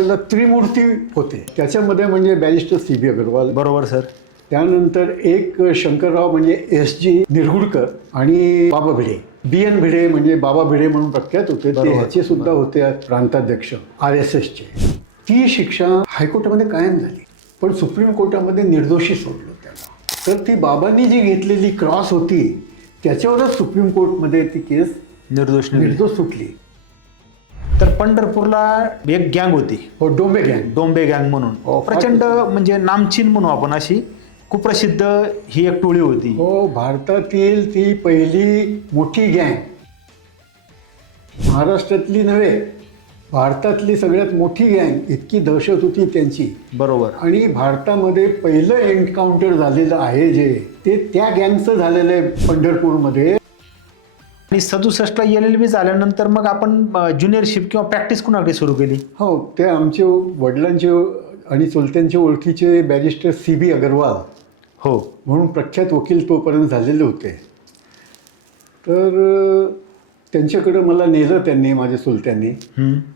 त्यावेळेला त्रिमूर्ती होते. त्याच्यामध्ये म्हणजे बॅरिस्टर CB अग्रवाल, बरोबर सर. त्यानंतर एक शंकरराव म्हणजे SG निरगुडकर आणि बाबा भिडे, BN भिडे म्हणजे बाबा भिडे म्हणून प्रख्यात होते. ते ह्याचे सुद्धा होते प्रांताध्यक्ष RSSचे. ती शिक्षा हायकोर्टामध्ये कायम झाली, पण सुप्रीम कोर्टामध्ये निर्दोषी सोडलं त्याला. तर ती बाबांनी जी घेतलेली क्रॉस होती त्याच्यावरच सुप्रीम कोर्टमध्ये ती केस निर्दोष सुटली. तर पंढरपूरला एक गँग होती, हो, डोंबे गँग. डोंबे गँग म्हणून हो, प्रचंड म्हणजे नामचीन म्हणू आपण, अशी कुप्रसिद्ध ही एक टोळी होती. हो, भारतातील ती पहिली मोठी गँग, महाराष्ट्रातली नव्हे, भारतातली सगळ्यात मोठी गँग. इतकी दहशत होती त्यांची. बरोबर. आणि भारतामध्ये पहिलं एन्काउंटर झालेलं आहे जे ते त्या गँगचं झालेलं आहे पंढरपूरमध्ये. आणि 67ला LLB झाल्यानंतर मग आपण ज्युनियरशिप किंवा प्रॅक्टिस कुणाकडे सुरू केली? हो, ते आमचे वडिलांचे आणि चुलत्यांचे ओळखीचे बॅरिस्टर CB अग्रवाल हो म्हणून प्रख्यात वकील तोपर्यंत झालेले होते. तर त्यांच्याकडं मला नेलं त्यांनी, माझ्या चुलत्यांनी,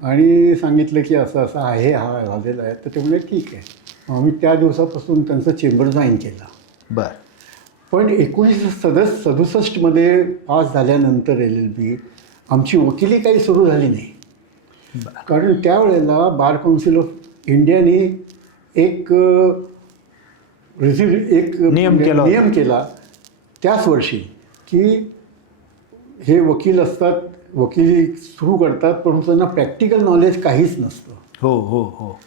आणि सांगितलं की असं असं आहे, हा झालेला आहे. तर ते म्हणजे ठीक आहे. आम्ही त्या दिवसापासून त्यांचं चेंबर जॉईन केला. बरं. पण 1967मध्ये पास झाल्यानंतर LLB आमची वकिली काही सुरू झाली नाही. कारण त्यावेळेला बार काउन्सिल ऑफ इंडियाने एक नियम केला त्याच वर्षी की हे वकील असतात, वकिली सुरू करतात, पण त्यांना प्रॅक्टिकल नॉलेज काहीच नसतं. हो हो हो.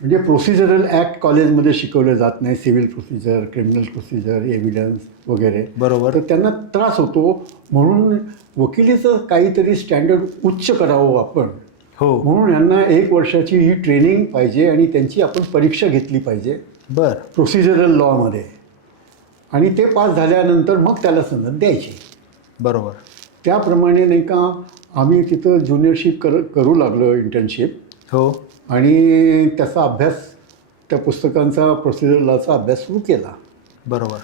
म्हणजे प्रोसिजरल ॲक्ट कॉलेजमध्ये शिकवलं जात नाही, civil procedure, criminal procedure, evidence वगैरे. बरोबर. तर त्यांना त्रास होतो, म्हणून वकिलीचं काहीतरी स्टँडर्ड उच्च करावं आपण. हो. म्हणून यांना 1 वर्षाची ही ट्रेनिंग पाहिजे आणि त्यांची आपण परीक्षा घेतली पाहिजे. बरं. प्रोसिजरल लॉमध्ये. आणि ते पास झाल्यानंतर मग त्याला सनद द्यायची. बरोबर. त्याप्रमाणे नाही का आम्ही तिथं ज्युनियरशिप करू लागलो, इंटर्नशिप. हो. आणि त्याचा अभ्यास, त्या पुस्तकांचा, प्रोसिजर लॉचा अभ्यास सुरू केला. बरोबर.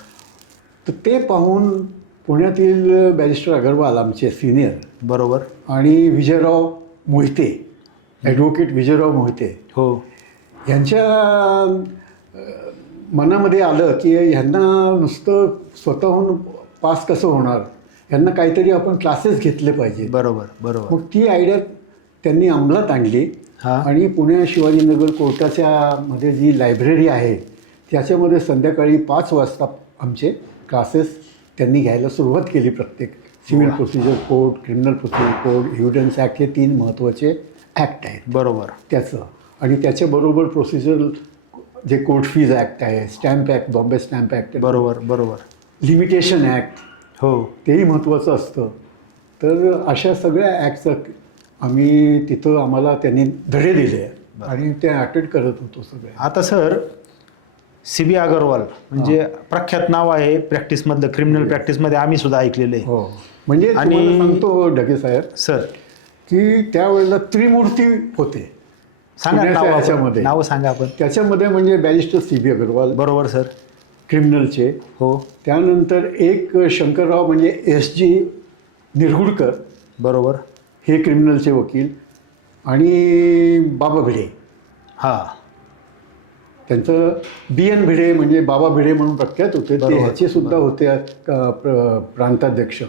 तर ते पाहून पुण्यातील बॅरिस्टर अग्रवाल आमचे सिनियर, बरोबर, आणि विजयराव मोहिते, ॲडव्होकेट विजयराव मोहिते, हो, यांच्या मनामध्ये आलं की ह्यांना नुसतं स्वतःहून पास कसं होणार, ह्यांना काहीतरी आपण क्लासेस घेतले पाहिजे. बरोबर बरोबर. मग ती आयडिया त्यांनी अंमलात आणली. आणि पुणे शिवाजीनगर कोर्टाच्या मध्ये जी लायब्ररी आहे त्याच्यामध्ये संध्याकाळी 5 वाजता आमचे क्लासेस त्यांनी घ्यायला सुरुवात केली. प्रत्येक civil procedure code, criminal procedure code, evidence act, हे 3 महत्त्वाचे ॲक्ट आहेत. बरोबर. त्याचं आणि त्याच्याबरोबर प्रोसिजर जे कोर्ट फीज ॲक्ट आहे, stamp act, Bombay stamp act, बरोबर बरोबर, लिमिटेशन ॲक्ट, हो, तेही महत्त्वाचं असतं. तर अशा सगळ्या ॲक्टचं आम्ही तिथं आम्हाला त्यांनी धडे दिले आणि ते अटेंड करत होतो सगळे. आता सर CB अग्रवाल म्हणजे प्रख्यात नाव आहे प्रॅक्टिसमधलं, क्रिमिनल प्रॅक्टिसमध्ये आम्ही सुद्धा ऐकलेलं आहे. हो, म्हणजे आणि सांगतो ढगे साहेब सर की त्यावेळेला त्रिमूर्ती होते. सांगा नाव सांगा आपण. त्याच्यामध्ये म्हणजे बॅरिस्टर CB अग्रवाल, बरोबर सर, क्रिमिनलचे. हो. त्यानंतर एक शंकरराव म्हणजे SG निरगुडकर, बरोबर, हे क्रिमिनलचे वकील, आणि बाबा भिडे. हां, त्यांचं BN भिडे म्हणजे बाबा भिडे म्हणून प्रख्यात होते. ते ह्याचे सुद्धा होते प्रांताध्यक्ष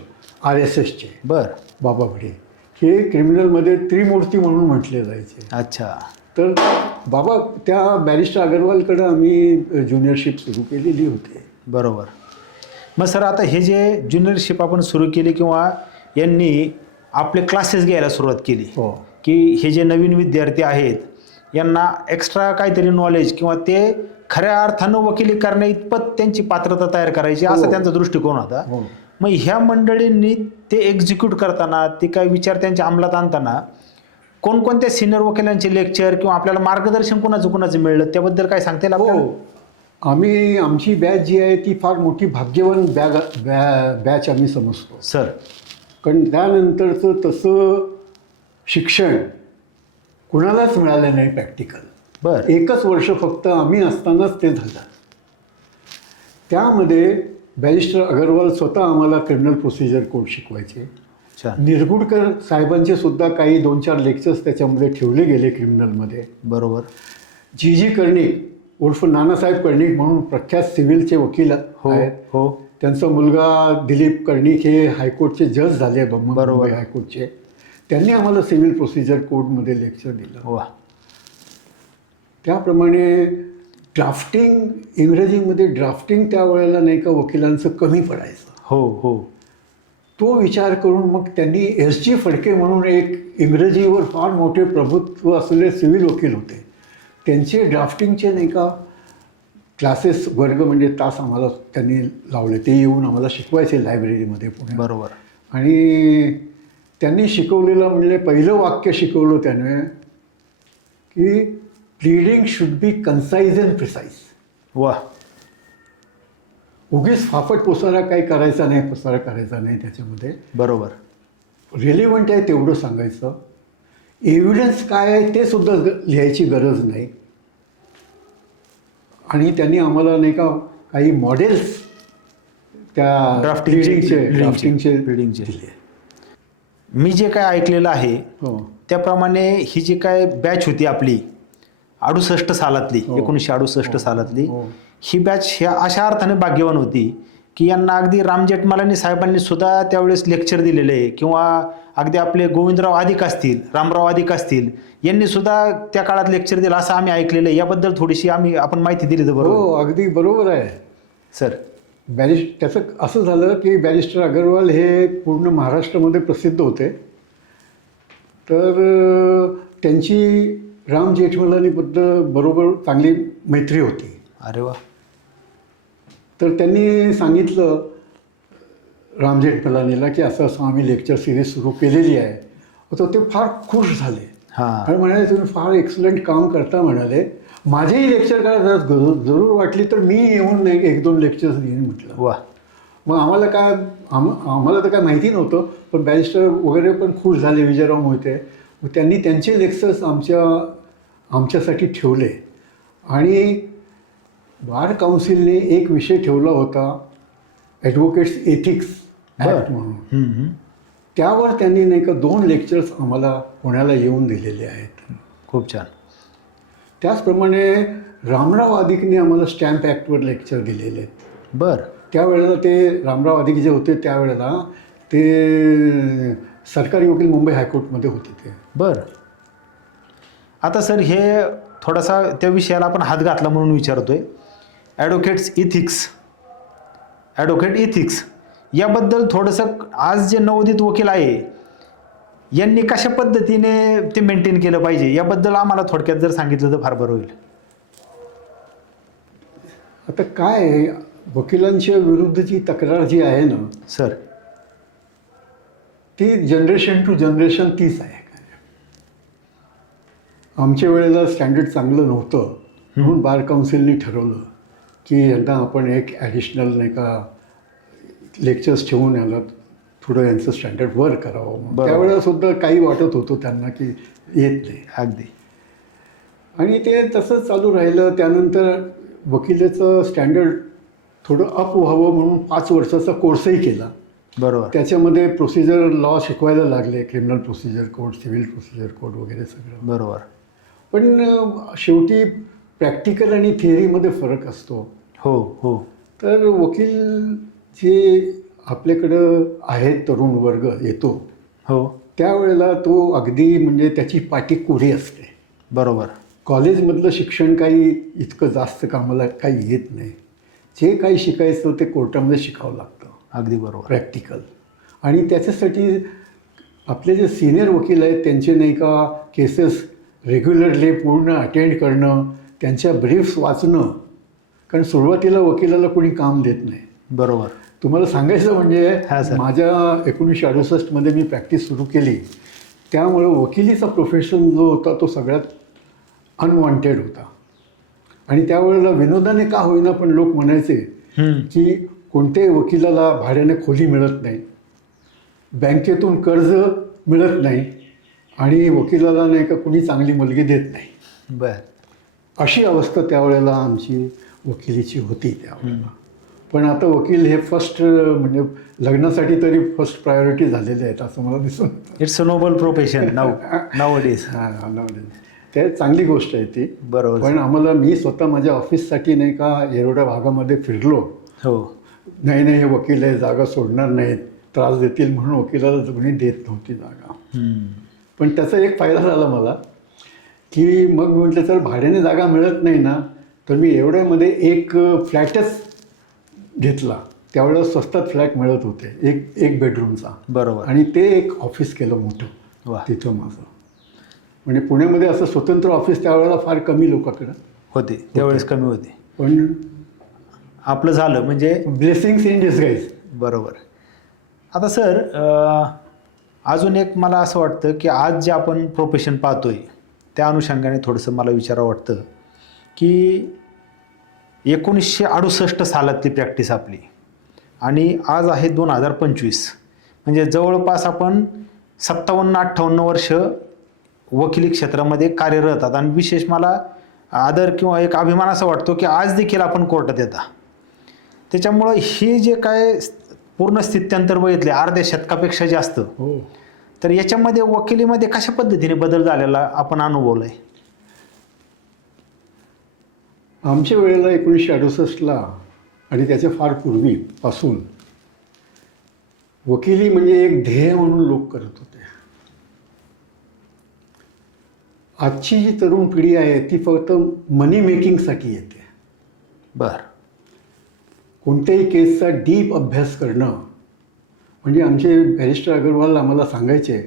RSSचे. बरं. बाबा भिडे हे क्रिमिनलमध्ये त्रिमूर्ती म्हणून म्हटले जायचे. अच्छा. तर बाबा त्या बॅरिस्टर अग्रवालकडं आम्ही ज्युनियरशिप सुरू केलेली होती. बरोबर. मग सर आता हे जे ज्युनियरशिप आपण सुरू केली किंवा यांनी आपले क्लासेस घ्यायला सुरुवात केली, हो, की हे जे नवीन विद्यार्थी आहेत यांना एक्स्ट्रा काहीतरी नॉलेज किंवा ते खऱ्या अर्थानं वकिली करण्या इतपत त्यांची पात्रता तयार करायची, असा त्यांचा दृष्टिकोन होता. मग ह्या मंडळींनी ते एक्झिक्यूट करताना, ते काही विचार त्यांच्या अंमलात आणताना कोणकोणत्या सिनियर वकिलांचे लेक्चर किंवा आपल्याला मार्गदर्शन कुणाचं मिळलं त्याबद्दल काय सांगता येईल आपल्याला? आम्ही आमची बॅच जी आहे ती फार मोठी भाग्यवान बॅच आम्ही समजतो सर. कारण त्यानंतरचं तसं शिक्षण कुणालाच मिळालं नाही प्रॅक्टिकल. बरं. 1च वर्ष फक्त आम्ही असतानाच ते झालं. त्यामध्ये बॅरिस्टर अग्रवाल स्वतः आम्हाला क्रिमिनल प्रोसिजर कोड शिकवायचे. छान. निरगुडकर साहेबांचे सुद्धा काही 2-4 लेक्चर्स त्याच्यामध्ये ठेवले गेले क्रिमिनलमध्ये. बरोबर. जी कर्णिक उर्फ नानासाहेब कर्णिक म्हणून प्रख्यात सिव्हिलचे वकील हो आहेत. हो. त्यांचा मुलगा दिलीप कर्णिक हे हायकोर्टचे जज झाले बरोबर. मुंबई हायकोर्टचे. त्यांनी आम्हाला सिव्हिल प्रोसिजर कोडमध्ये लेक्चर दिलं. वा. त्याप्रमाणे ड्राफ्टिंग, इंग्रजीमध्ये ड्राफ्टिंग त्यावेळेला नाही का वकिलांचं कमी पडायचं. हो हो. तो विचार करून मग त्यांनी SG फडके म्हणून एक इंग्रजीवर फार मोठे प्रभुत्व असलेले सिव्हिल वकील होते. त्यांचे ड्राफ्टिंगचे नाही का क्लासेस, वर्ग म्हणजे तास आम्हाला त्यांनी लावले. ते येऊन आम्हाला शिकवायचे लायब्ररीमध्ये पुण्यात. बरोबर. आणि त्यांनी शिकवलेलं म्हणजे पहिलं वाक्य शिकवलं त्याने की pleading should be concise and precise. वा. उगीच फाफट पोसारा काही करायचा नाही, पसारा करायचा नाही त्याच्यामध्ये. बरोबर. रिलेव्हंट आहे तेवढं सांगायचं. एव्हिडन्स काय आहे ते सुद्धा लिहायची गरज नाही. आणि त्यांनी आम्हाला नाही का काही मॉडेल्स त्या ड्राफ्टिंगचे दिले. मी जे काय ऐकलेलं आहे हो त्याप्रमाणे ही जी काय बॅच होती आपली 68 सालातली, हो. 1968 सालातली, हो. ही बॅच ह्या अशा अर्थाने भाग्यवान होती की यांना अगदी राम जेठमलानी साहेबांनी सुद्धा त्यावेळेस लेक्चर दिलेले आहे, किंवा अगदी आपले गोविंदराव अधिक असतील, रामराव अधिक असतील, यांनी सुद्धा त्या काळात लेक्चर दिलं असं आम्ही ऐकलेलं आहे. याबद्दल थोडीशी आपण माहिती दिली तर बरोबर. हो अगदी बरोबर आहे सर. त्याचं असं झालं की बॅरिस्टर अग्रवाल हे पूर्ण महाराष्ट्रामध्ये प्रसिद्ध होते. तर त्यांची राम जेठमलानीबद्दल बरोबर चांगली मैत्री होती. अरे वा. तर त्यांनी सांगितलं राम जेठमलानीला की असं असं आम्ही लेक्चर सिरीज सुरू केलेली आहे. तर ते फार खुश झाले. हां. आणि म्हणाले तुम्ही फार एक्सलंट काम करता म्हणाले. माझेही लेक्चर करायला जरूर वाटली तर मी येऊन 1-2 लेक्चर्स देईन म्हटलं. वा. मग आम्हाला काय आम्हाला तर काय माहिती नव्हतं, पण बॅरिस्टर वगैरे पण खुश झाले, विजयराव मोहिते. मग त्यांनी त्यांचे लेक्चर्स आमच्यासाठी ठेवले. आणि बार काउन्सिलने एक विषय ठेवला होता ॲडव्होकेट्स एथिक्स ॲक्ट म्हणून. त्यावर त्यांनी नाही का 2 लेक्चर्स आम्हाला पुण्याला येऊन दिलेले आहेत. खूप छान. त्याचप्रमाणे रामराव अधिकने आम्हाला स्टॅम्प ॲक्टवर लेक्चर दिलेले आहेत. बर. त्यावेळेला ते रामराव अधिक जे होते त्यावेळेला ते सरकारी वकील मुंबई हायकोर्टमध्ये होते ते. बर. आता सर हे थोडासा त्या विषयाला आपण हात घातला म्हणून विचारतोय. ॲडव्होकेट इथिक्स याबद्दल थोडंसं आज जे नवोदित वकील आहे यांनी कशा पद्धतीने ते मेंटेन केलं पाहिजे याबद्दल आम्हाला थोडक्यात जर सांगितलं तर फार बरं होईल. आता काय आहे, वकिलांच्या विरुद्धची तक्रार जी आहे ना सर, ती जनरेशन टू जनरेशन तीच आहे. आमच्या वेळेला स्टँडर्ड चांगलं नव्हतं म्हणून बार काउन्सिलने ठरवलं की यांना आपण एक ॲडिशनल नाही का लेक्चर्स ठेवून याला थोडं यांचं स्टँडर्ड वर करावं. त्यावेळेला सुद्धा काही वाटत होतं त्यांना की येत नाही अगदी. आणि ते तसंच चालू राहिलं. त्यानंतर वकिलाचं स्टँडर्ड थोडं अप व्हावं म्हणून 5 वर्षाचा कोर्सही केला. बरोबर. त्याच्यामध्ये प्रोसिजर लॉ शिकवायला लागले, criminal procedure code, civil procedure code वगैरे सगळं. बरोबर. पण शेवटी प्रॅक्टिकल आणि थिअरीमध्ये फरक असतो. हो हो. तर वकील जे आपल्याकडं आहेत तरुण वर्ग येतो हो. त्यावेळेला तो अगदी म्हणजे त्याची पाटी कोरी असते. बरोबर. कॉलेजमधलं शिक्षण काही इतकं जास्त कामाला काही येत नाही. जे काही शिकायचं ते कोर्टामध्ये शिकावं लागतं. अगदी बरोबर. प्रॅक्टिकल. आणि त्याच्यासाठी आपले जे सिनियर वकील आहेत त्यांचे नाही का केसेस रेग्युलरली पूर्ण अटेंड करणं, त्यांच्या ब्रीफ्स वाचणं. कारण सुरुवातीला वकिलाला कोणी काम देत नाही. बरोबर. तुम्हाला सांगायचं म्हणजे हां सर. माझ्या 1968मध्ये मी प्रॅक्टिस सुरू केली. त्यामुळे वकिलीचा प्रोफेशन जो होता तो सगळ्यात अनवॉन्टेड होता. आणि त्यावेळेला विनोदाने का होईना पण लोक म्हणायचे की कोणत्याही वकिलाला भाड्याने खोली मिळत नाही, बँकेतून कर्ज मिळत नाही आणि वकिलाला नाही का कुणी चांगली मुलगी देत नाही. बर. अशी अवस्था त्यावेळेला आमची वकिलीची होती त्यावेळेला. पण आता वकील हे फर्स्ट म्हणजे लग्नासाठी तरी फर्स्ट प्रायोरिटी झालेले आहेत असं मला दिसून येतं. It's a noble profession now days. ते चांगली गोष्ट आहे ती. बरोबर. पण आम्हाला मी स्वतः माझ्या ऑफिससाठी नाही का एवढ्या भागामध्ये फिरलो. हो. नाही हे वकील आहे, जागा सोडणार नाहीत, त्रास देतील म्हणून वकिलाला कोणी देत नव्हती जागा. पण त्याचा एक फायदा झाला मला की मग म्हटलं तर भाड्याने जागा मिळत नाही ना, तर मी एवढ्यामध्ये एक फ्लॅटच घेतला. त्यावेळेला स्वस्तात फ्लॅट मिळत होते, एक बेडरूमचा. बरोबर. आणि ते एक ऑफिस केलं मोठं. वा. तिथं माझं म्हणजे पुण्यामध्ये असं स्वतंत्र ऑफिस त्यावेळेला फार कमी लोकांकडं होते, त्यावेळेस कमी होते. पण आपलं झालं म्हणजे ब्लेसिंग्स इन डिस्गाईज. बरोबर. आता सर अजून एक मला असं वाटतं की आज जे आपण प्रोफेशन पाहतोय त्या अनुषंगाने थोडंसं मला विचारावं वाटतं की 1968 सालातली प्रॅक्टिस आपली आणि आज आहे 2025, म्हणजे जवळपास आपण 57-58 वर्ष वकिली क्षेत्रामध्ये कार्यरत आहात. आणि विशेष मला आदर किंवा एक अभिमान असा वाटतो की आज देखील आपण कोर्टात येता. त्याच्यामुळं हे जे काय पूर्ण स्थित्यंतर बघितले अर्ध्या शतकापेक्षा जास्त, हो. तर याच्यामध्ये वकिलीमध्ये कशा पद्धतीने बदल झालेला आपण अनुभवलाय? आमच्या वेळेला 1968ला आणि त्याच्या फार पूर्वीपासून वकिली म्हणजे एक ध्येय म्हणून लोक करत होते. आजची जी तरुण पिढी आहे ती फक्त मनी मेकिंगसाठी येते. बरं. कोणत्याही केसचा डीप अभ्यास करणं म्हणजे आमचे बॅरिस्टर अग्रवाल आम्हाला सांगायचे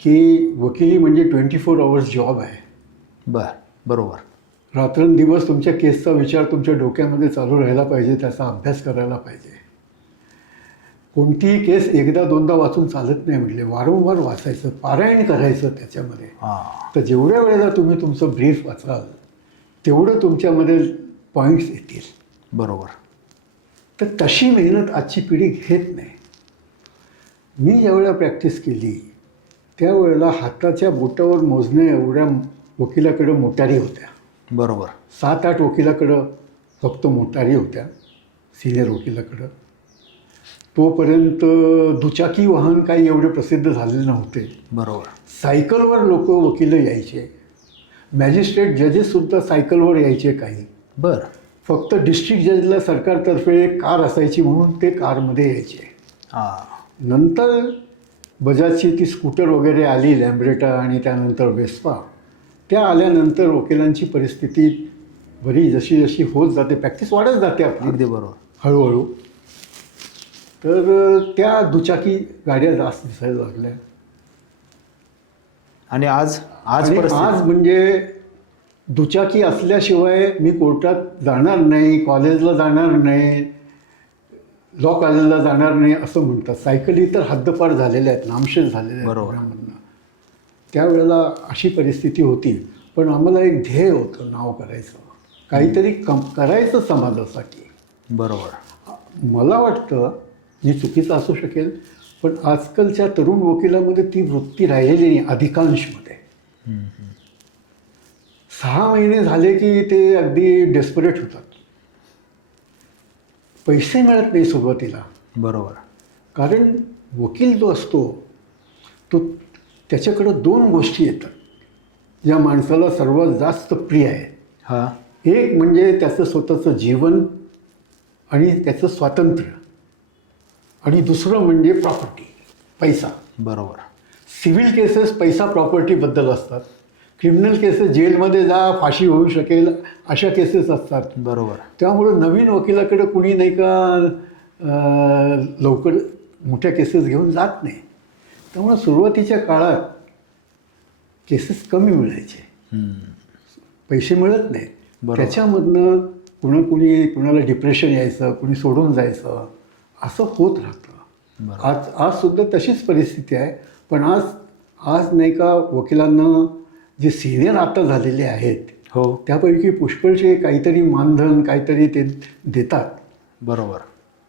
की वकिली म्हणजे 24 आवर्स जॉब आहे. बरं. बरोबर. रात्रंदिवस तुमच्या केसचा विचार तुमच्या डोक्यामध्ये चालू राहायला पाहिजे, त्याचा अभ्यास करायला पाहिजे. कोणतीही केस एकदा दोनदा वाचून चालत नाही, म्हटले वारंवार वाचायचं, पारायण करायचं त्याच्यामध्ये. तर जेवढ्या वेळेला तुम्ही तुमचं ब्रीफ वाचाल तेवढं तुमच्यामध्ये पॉईंट्स येतील. बरोबर. तर तशी मेहनत आजची पिढी घेत नाही. मी ज्यावेळेला प्रॅक्टिस केली त्यावेळेला हाताच्या बोटावर मोजण्या एवढ्या वकिलाकडं मोटारी होत्या. बरोबर. 7-8 वकिलाकडं फक्त मोटारी होत्या, सिनियर वकिलाकडं. तोपर्यंत दुचाकी वाहन काही एवढे प्रसिद्ध झालेले नव्हते. बरोबर. सायकलवर लोक वकील यायचे, मॅजिस्ट्रेट जजेससुद्धा सायकलवर यायचे काही. बरं. फक्त डिस्ट्रिक्ट जजला सरकारतर्फे एक कार असायची म्हणून ते कारमध्ये यायचे. नंतर बजाजची ती स्कूटर वगैरे आली, लॅम्ब्रेटा आणि त्यानंतर वेस्पा, त्या आल्यानंतर वकिलांची परिस्थिती बरी जशी जशी होत जाते, प्रॅक्टिस वाढत जाते आपली. अगदी बरोबर. हळूहळू. तर त्या दुचाकी गाड्या जास्त दिसायला लागल्या. आणि आज म्हणजे दुचाकी असल्याशिवाय मी कोर्टात जाणार नाही, कॉलेजला जाणार नाही, लॉ कॉलेजला जाणार नाही असं म्हणतात. सायकली तर हद्दपार झालेल्या आहेत, नामशेष झालेल्या आहेत पुण्यामधनं. त्यावेळेला अशी परिस्थिती होती. पण आम्हाला एक ध्येय होतं नाव करायचं, काहीतरी करायचं समाजासाठी. बरोबर. मला वाटतं मी चुकीचं असू शकेल पण आजकालच्या तरुण वकिलामध्ये ती वृत्ती राहिलेली नाही अधिकांशमध्ये. 6 महिने झाले की ते अगदी डेस्परेट होतात. पैसे मिळत नाही सुरुवातीला. बरोबर. कारण वकील जो असतो तो त्याच्याकडं 2 गोष्टी येतात ज्या माणसाला सर्वात जास्त प्रिय आहे. एक म्हणजे त्याचं स्वतःचं जीवन आणि त्याचं स्वातंत्र्य, आणि दुसरं म्हणजे प्रॉपर्टी, पैसा. बरोबर. सिव्हिल केसेस पैसा प्रॉपर्टीबद्दल असतात, क्रिमिनल केसेस जेलमध्ये जा, फाशी होऊ शकेल अशा केसेस असतात. बरोबर. त्यामुळं नवीन वकिलाकडे कुणी नाही का लवकर मोठ्या केसेस घेऊन जात नाही. त्यामुळं सुरुवातीच्या काळात केसेस कमी मिळायचे, पैसे मिळत नाहीत. त्याच्यामधनं कुणाला डिप्रेशन यायचं, कुणी सोडून जायचं, असं होत राहतं. आज सुद्धा तशीच परिस्थिती आहे. पण आज नाही का वकिलांना जे सिनियर आता झालेले आहेत त्यापैकी पुष्कळचे काहीतरी मानधन काहीतरी ते देतात. बरोबर.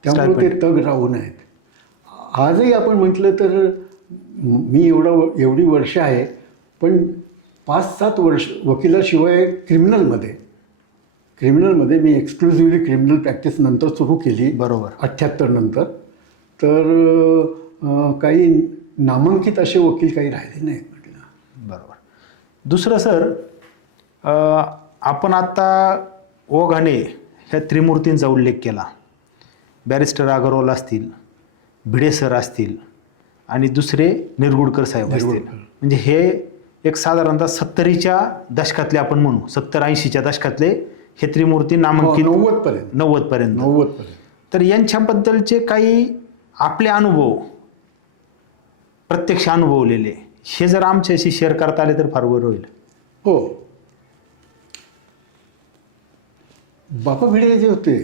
त्यामुळे ते तग राहून आहेत. आजही आपण म्हटलं तर मी एवढी वर्ष आहे पण 5-7 वर्ष वकिलाशिवाय क्रिमिनलमध्ये मी एक्सक्लुझिव्हली क्रिमिनल प्रॅक्टिस नंतर सुरू केली. बरोबर. 78 नंतर. तर काही नामांकित असे वकील काही राहिले नाहीत म्हटलं. बरोबर. दुसरं सर, आपण आता ओघाने ह्या त्रिमूर्तींचा उल्लेख केला. बॅरिस्टर अगरवाल असतील, भिडे सर असतील आणि दुसरे निरगुडकर साहेब असतील. म्हणजे हे एक साधारणतः 70च्या दशकातले आपण म्हणू, 70-80च्या दशकातले हे त्रिमूर्ती नामांकित 90 पर्यंत. तर यांच्याबद्दलचे काही आपले अनुभव, प्रत्यक्ष अनुभवलेले, हे जर आमच्याशी शेअर करता आले तर फार बरं होईल. हो. बाबा भिडे जे होते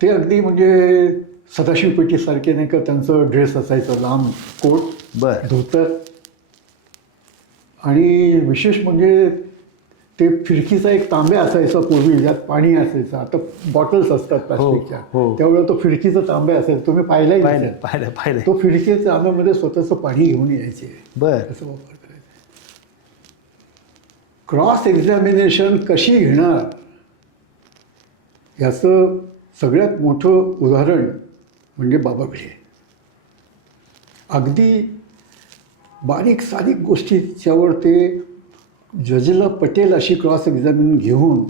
ते अगदी म्हणजे सदाशिव पेटीसारखे नाही का त्यांचं ड्रेस असायचं, लांब कोट, धोतर, आणि विशेष म्हणजे ते फिरकीचा एक तांब्या असायचा पूर्वी, ज्यात पाणी असायचं. आता बॉटल्स असतात प्लास्टिकच्या, त्यावेळेला तो फिरकीचा तांब्या असायचा. तुम्ही पाहिलं तो फिरकीच्या तांब्यामध्ये स्वतःचं पाणी घेऊन यायचे. कसं वापर करायचं. क्रॉस एक्झामिनेशन कशी घेणार याचं सगळ्यात मोठं उदाहरण म्हणजे बाबा भिडे. अगदी बारीक सारीक गोष्टीच्यावर ते जजला पटेल अशी क्रॉस एक्झामिन घेऊन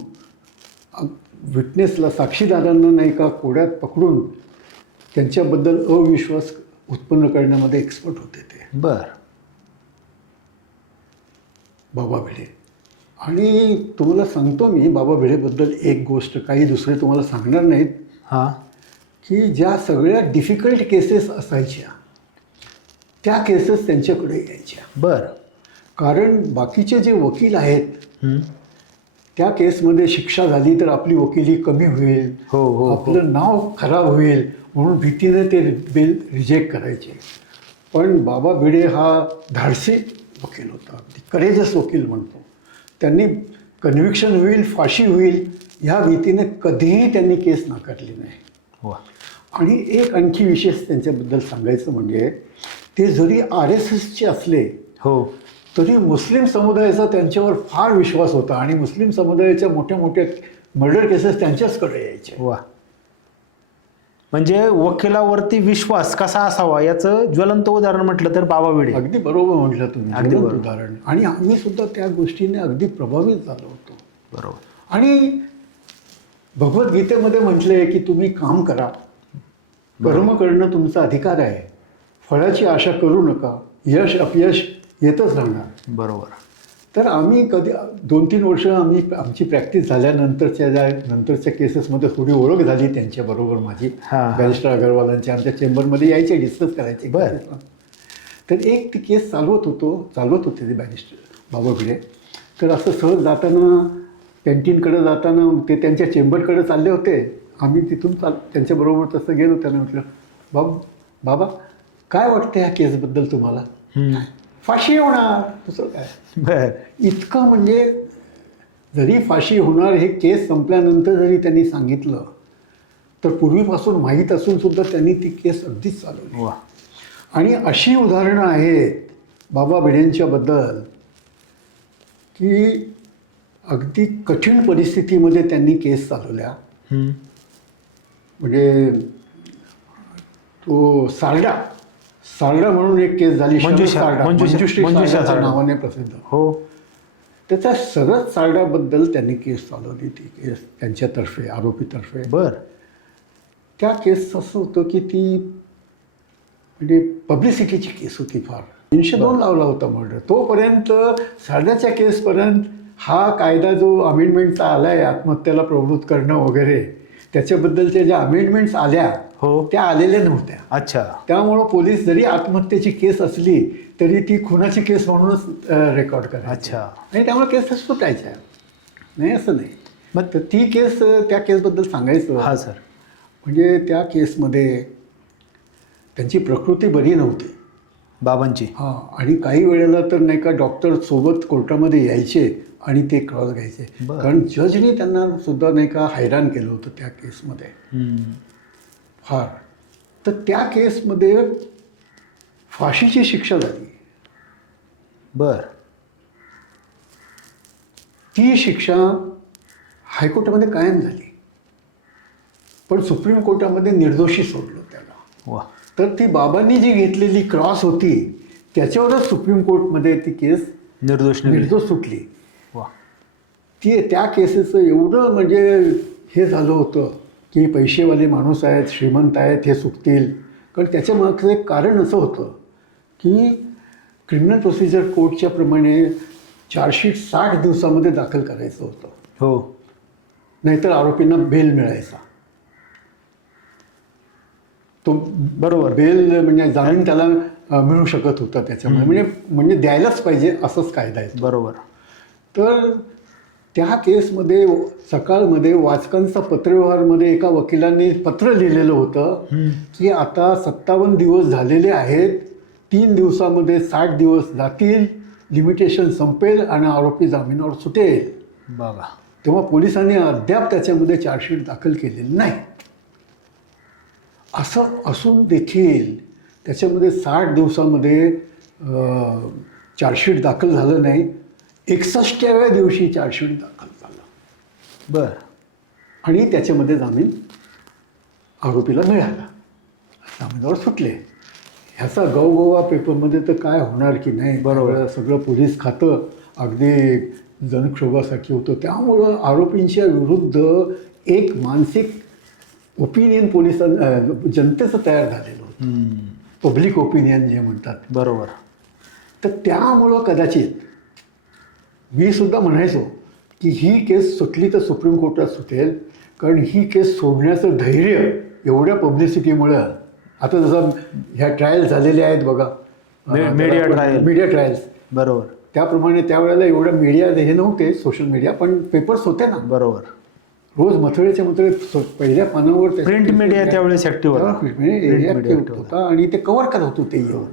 विटनेसला, साक्षीदारांना नाही का कोड्यात पकडून त्यांच्याबद्दल अविश्वास उत्पन्न करण्यामध्ये एक्सपर्ट होते ते. बाबा भिडे. आणि तुम्हाला सांगतो मी बाबा भिडेबद्दल एक गोष्ट, काही दुसरे तुम्हाला सांगणार नाहीत, की ज्या सगळ्या डिफिकल्ट केसेस असायच्या त्या केसेस त्यांच्याकडे यायच्या. कारण बाकीचे जे वकील आहेत त्या केसमध्ये शिक्षा झाली तर आपली वकिली कमी होईल, आपलं नाव खराब होईल म्हणून भीतीने ते बिल रिजेक्ट करायचे. पण बाबा भिडे हा धाडसी वकील होता, करेजस वकील म्हणतो. त्यांनी कन्व्हिक्शन होईल, फाशी होईल ह्या भीतीने कधीही त्यांनी केस नाकारली नाही. आणि एक आणखी विशेष त्यांच्याबद्दल सांगायचं म्हणजे ते जरी RSSचे असले तरी मुस्लिम समुदायाचा त्यांच्यावर फार विश्वास होता आणि मुस्लिम समुदायाच्या मोठ्या मोठ्या मर्डर केसेस त्यांच्याचकडे यायचे. म्हणजे वकिलावरती विश्वास कसा असावा याचं ज्वलंत उदाहरण म्हटलं तर बाबा भिडे. अगदी बरोबर म्हटलं तुम्ही, अगदी उदाहरण. आणि आम्ही सुद्धा त्या गोष्टीने अगदी प्रभावित झालो होतो. बरोबर. आणि भगवद्गीतेमध्ये म्हटलंय की तुम्ही काम करा, कर्म करणं तुमचा अधिकार आहे, फळाची आशा करू नका, यश अपयश येतच राहणार. बरोबर. तर आम्ही कधी 2-3 वर्ष आमची प्रॅक्टिस झाल्यानंतरच्या केसेसमध्ये थोडी ओळख झाली त्यांच्याबरोबर माझी. बॅरिस्टर अगरवालांच्या आमच्या चेंबरमध्ये यायचे, डिस्कस करायचे. तर एक ती केस चालवत होते ते बॅरिस्टर बाबा भिडे. तर असं सहज जाताना कॅन्टीनकडे जाताना ते त्यांच्या चेंबरकडे चालले होते. आम्ही तिथून त्यांच्याबरोबर तसं गेलो. त्यांना म्हटलं, बाबा काय वाटतं ह्या केसबद्दल तुम्हाला? फाशी होणार, दुसरं काय. इतकं म्हणजे जरी फाशी होणार हे केस संपल्यानंतर जरी त्यांनी सांगितलं तर पूर्वीपासून माहीत असून सुद्धा त्यांनी ती केस अगदीच चालवली. आणि अशी उदाहरणं आहेत बाबा भिडेंच्याबद्दल की अगदी कठीण परिस्थितीमध्ये त्यांनी केस चालवल्या. म्हणजे तो सारडा म्हणून एक केस झाली, मंजुश्री नावाने प्रसिद्ध. त्याचा शरद सारडाबद्दल त्यांनी केस चालवली. ती केस त्यांच्यातर्फे, आरोपीतर्फे. त्या केस असं होतं की ती म्हणजे पब्लिसिटीची केस होती फार. 302 लावला होता मर्डर. तोपर्यंत सारड्याच्या केसपर्यंत हा कायदा जो अमेंडमेंटचा आला आहे आत्महत्येला प्रवृत्त करणं वगैरे, त्याच्याबद्दलच्या ज्या अमेंडमेंट्स आल्या त्या आलेल्या नव्हत्या. त्यामुळं पोलीस जरी आत्महत्येची केस असली तरी ती खुनाची केस म्हणूनच रेकॉर्ड करायची. आणि त्यामुळे केसेस सुटायच्या. नाही असं नाही. मग ती केस, त्या केसबद्दल सांगायचं म्हणजे त्या केसमध्ये त्यांची प्रकृती बरी नव्हती बाबांची. आणि काही वेळेला तर नाही का डॉक्टर सोबत कोर्टामध्ये यायचे आणि ते क्रॉस घ्यायचे. कारण जजनी त्यांना सुद्धा नाही का हैराण केलं होतं त्या केसमध्ये फार. तर त्या केसमध्ये फाशीची शिक्षा झाली. ती शिक्षा हायकोर्टामध्ये कायम झाली, पण सुप्रीम कोर्टामध्ये निर्दोषी सोडलं त्याला. वा. तर ती बाबांनी जी घेतलेली क्रॉस होती त्याच्यावरच सुप्रीम कोर्टमध्ये ती केस निर्दोष सुटली. वा. ती त्या केसेसचं एवढं म्हणजे हे झालं होतं की पैसेवाले माणूस आहेत, श्रीमंत आहेत, हे सुटतील. कारण त्याच्या मागचं एक कारण असं होतं की क्रिमिनल प्रोसिजर कोर्टच्या प्रमाणे चार्जशीट 60 दिवसामध्ये दाखल करायचं होतं. हो. नाहीतर आरोपींना बेल मिळायचा. तो बरोबर. बेल म्हणजे जामीन त्याला मिळू शकत होता त्याच्यामुळे, म्हणजे द्यायलाच पाहिजे असंच कायदा आहे. बरोबर. तर त्या केसमध्ये सकाळमध्ये वाचकांचा पत्रव्यवहारमध्ये एका वकिलांनी पत्र लिहिलेलं होतं की आता 57 दिवस झालेले आहेत, 3 दिवसामध्ये 60 दिवस जातील, लिमिटेशन संपेल आणि आरोपी जामिनावर सुटेल. बघा. तेव्हा पोलिसांनी अद्याप त्याच्यामध्ये चार्जशीट दाखल केलेली नाही. असं असून देखील त्याच्यामध्ये 60 दिवसामध्ये चार्जशीट दाखल झालं नाही. 61व्या दिवशी चार्जशीट दाखल झाला. बरं. आणि त्याच्यामध्ये जामीन आरोपीला मिळाला, जामिनावर सुटले. ह्याचा गवगवा पेपरमध्ये तर काय होणार की नाही. बरोबर. सगळं पोलीस खातं अगदी जनक्षोभासाठी होतं. त्यामुळं आरोपींच्या विरुद्ध एक मानसिक ओपिनियन जनतेचं तयार झालेलं होतं. पब्लिक ओपिनियन जे म्हणतात. बरोबर. तर त्यामुळं कदाचित मी सुद्धा म्हणायचो की ही केस सुटली तर सुप्रीम कोर्टात सुटेल, कारण ही केस सोडण्याचं धैर्य एवढ्या पब्लिसिटीमुळं. आता जसं ह्या ट्रायल झालेल्या आहेत बघा, मीडिया ट्रायल्स. बरोबर. त्याप्रमाणे त्यावेळेला एवढं मीडिया हे नव्हते, सोशल मीडिया, पण पेपर्स होते ना. बरोबर. रोज मथळेच्या मथळे पहिल्या पानावर प्रिंट मीडिया त्यावेळेस ऍक्टिव्ह होता आणि ते कव्हर करत होते येऊन.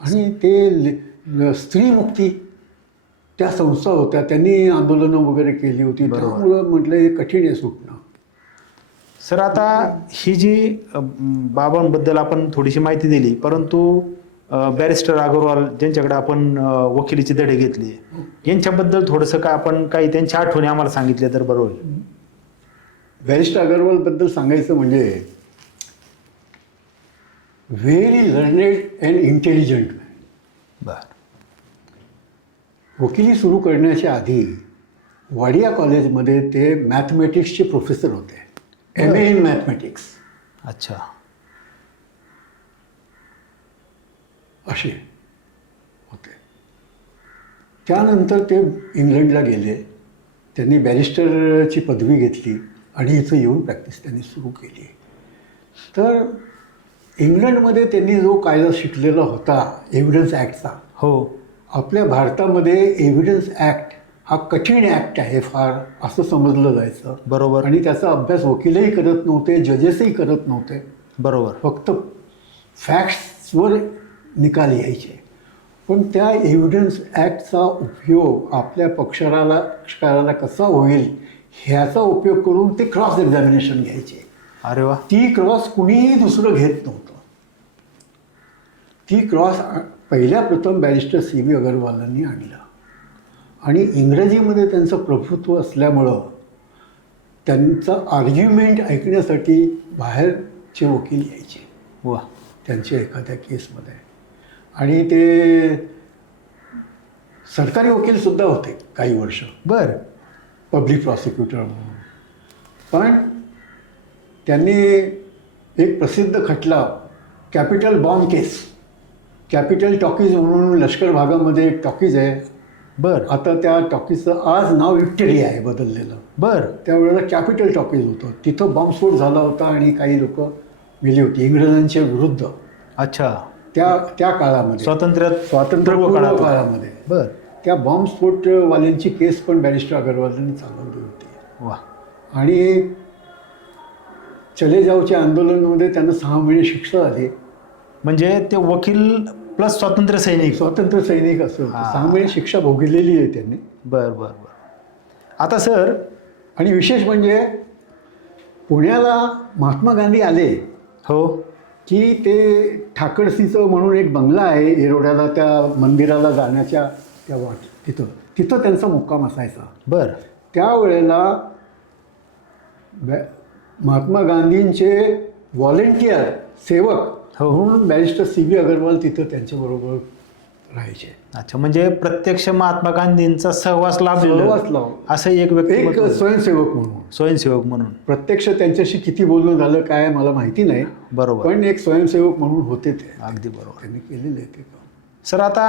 आणि ते स्त्रीमुक्ती त्या संस्था होत्या, त्यांनी आंदोलनं वगैरे केली होती. त्यामुळं म्हटलं हे कठीण आहे सुटणं. सर, आता ही जी बाबांबद्दल आपण थोडीशी माहिती दिली, परंतु बॅरिस्टर अग्रवाल ज्यांच्याकडे आपण वकिलीचे धडे घेतले, यांच्याबद्दल थोडंसं काय आपण काही त्यांच्या आठवणी आम्हाला सांगितल्या तर बरं होईल. बॅरिस्टर अग्रवालबद्दल सांगायचं म्हणजे व्हेरी लर्नेड अँड इंटेलिजंट. बरं. वकिली सुरू करण्याच्या आधी वाडिया कॉलेजमध्ये ते मॅथमॅटिक्सचे प्रोफेसर होते, MA इन मॅथमॅटिक्स. अच्छा. असे होते. त्यानंतर ते इंग्लंडला गेले, त्यांनी बॅरिस्टरची पदवी घेतली आणि इथं येऊन प्रॅक्टिस त्यांनी सुरू केली. तर इंग्लंडमध्ये त्यांनी जो कायदा शिकलेला होता एव्हिडन्स ॲक्टचा, हो, आपल्या भारतामध्ये एव्हिडन्स ॲक्ट हा कठीण ॲक्ट आहे फार, असं समजलं जायचं. बरोबर. आणि त्याचा अभ्यास वकीलही करत नव्हते, जजेसही करत नव्हते. बरोबर. फक्त फॅक्ट्सवर निकाल यायचे. पण त्या एव्हिडन्स ॲक्टचा उपयोग आपल्या पक्षकाराला कसा होईल ह्याचा उपयोग करून ते क्रॉस एक्झामिनेशन घ्यायचे. अरे वा. ती क्रॉस कुणीही दुसरं घेत नव्हतं. ती क्रॉस पहिल्या प्रथम बॅरिस्टर CB अग्रवालांनी आणलं. आणि इंग्रजीमध्ये त्यांचं प्रभुत्व असल्यामुळं त्यांचं आर्ग्युमेंट ऐकण्यासाठी बाहेरचे वकील यायचे. वा. त्यांच्या एखाद्या केसमध्ये. आणि ते सरकारी वकीलसुद्धा होते काही वर्ष. बरं. पब्लिक प्रॉसिक्युटर म्हणून. पण त्यांनी एक प्रसिद्ध खटला, कॅपिटल बॉम्ब केस, कॅपिटल टॉकीज म्हणून लष्कर भागामध्ये एक टॉकीज आहे. बरं. आता त्या टॉकीजचं आज नाव विक्टोरिया आहे, बदललेलं. बरं. त्यावेळेला कॅपिटल टॉकीज होतं. तिथं बॉम्बस्फोट झाला होता आणि काही लोक मेली होती इंग्रजांच्या विरुद्ध. अच्छा. त्या काळामध्ये, स्वातंत्र्यपूर्व काळामध्ये. बरं. त्या बॉम्बस्फोटवाल्यांची केस पण बॅरिस्टर अग्रवालांनी चालवली होती. वा. आणि चले जावच्या आंदोलनामध्ये त्यांना 6 महिने शिक्षा झाली. म्हणजे ते वकील प्लस स्वातंत्र्य सैनिक असं 6 महिने शिक्षा भोगलेली आहे त्यांनी. बरं बरं बरं. आता सर, आणि विशेष म्हणजे पुण्याला महात्मा गांधी आले, हो, की ते ठाकरसीचं म्हणून एक बंगला आहे एरोड्याला, त्या मंदिराला जाण्याच्या त्या तिथं तिथं त्यांचा मुक्काम असायचा. बर. त्यावेळेला महात्मा गांधींचे व्हॉलेंटियर सेवक हो. म्हणून बॅरिस्टर CB अग्रवाल तिथं त्यांच्याबरोबर राहायचे. अच्छा, म्हणजे प्रत्यक्ष महात्मा गांधींचा सहवास सहवास लाभलेला लावून. असं एक व्यक्ती एक स्वयंसेवक म्हणून, स्वयंसेवक म्हणून. प्रत्यक्ष त्यांच्याशी किती बोलणं झालं काय मला माहिती नाही, बरोबर. पण एक स्वयंसेवक म्हणून होते ते. अगदी बरोबर. त्यांनी केलेले ते काम. सर, आता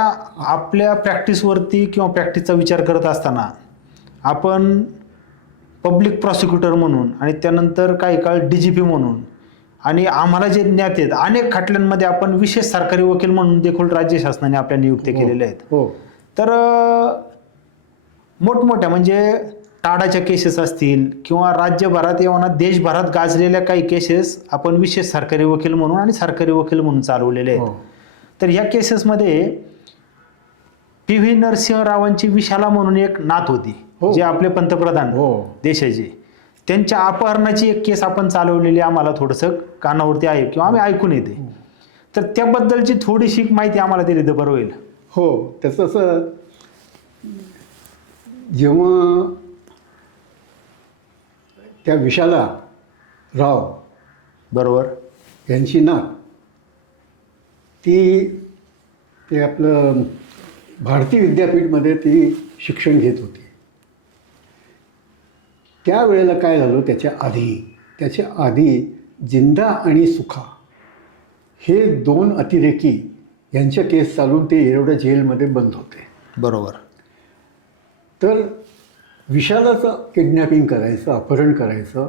आपल्या प्रॅक्टिसवरती किंवा प्रॅक्टिसचा विचार करत असताना आपण पब्लिक प्रॉसिक्युटर म्हणून आणि त्यानंतर काही काळ DGP म्हणून आणि आम्हाला जे ज्ञात आहेत अनेक खटल्यांमध्ये आपण विशेष सरकारी वकील म्हणून देखील राज्य शासनाने आपल्या नियुक्त्या केलेल्या आहेत. हो. तर मोठमोठ्या म्हणजे टाडाच्या केसेस असतील किंवा राज्यभरात येऊन देशभरात गाजलेल्या काही केसेस आपण विशेष सरकारी वकील म्हणून आणि सरकारी वकील म्हणून चालवलेले आहेत. हो. तर ह्या केसेसमध्ये PV नरसिंहरावांची विशाला म्हणून एक नात होती, हो. जे आपले पंतप्रधान हो. देशाचे, त्यांच्या अपहरणाची एक केस आपण चालवलेली आम्हाला थोडंसं कानावरती आहे किंवा आम्ही ऐकून येते. तर त्याबद्दलची थोडीशी माहिती आम्हाला दिली तर बरं होईल. हो, त्याचं असं, जेव्हा त्या विशाला राव बरोबर. यांची नात ते आपलं भारती विद्यापीठमध्ये ती शिक्षण घेत होती. त्यावेळेला काय झालं, त्याच्या आधी जिंदा आणि सुखा हे 2 अतिरेकी यांच्या केस चालून ते येरवडा जेलमध्ये बंद होते. बरोबर. तर विशालाचं किडनॅपिंग करायचं, अपहरण करायचं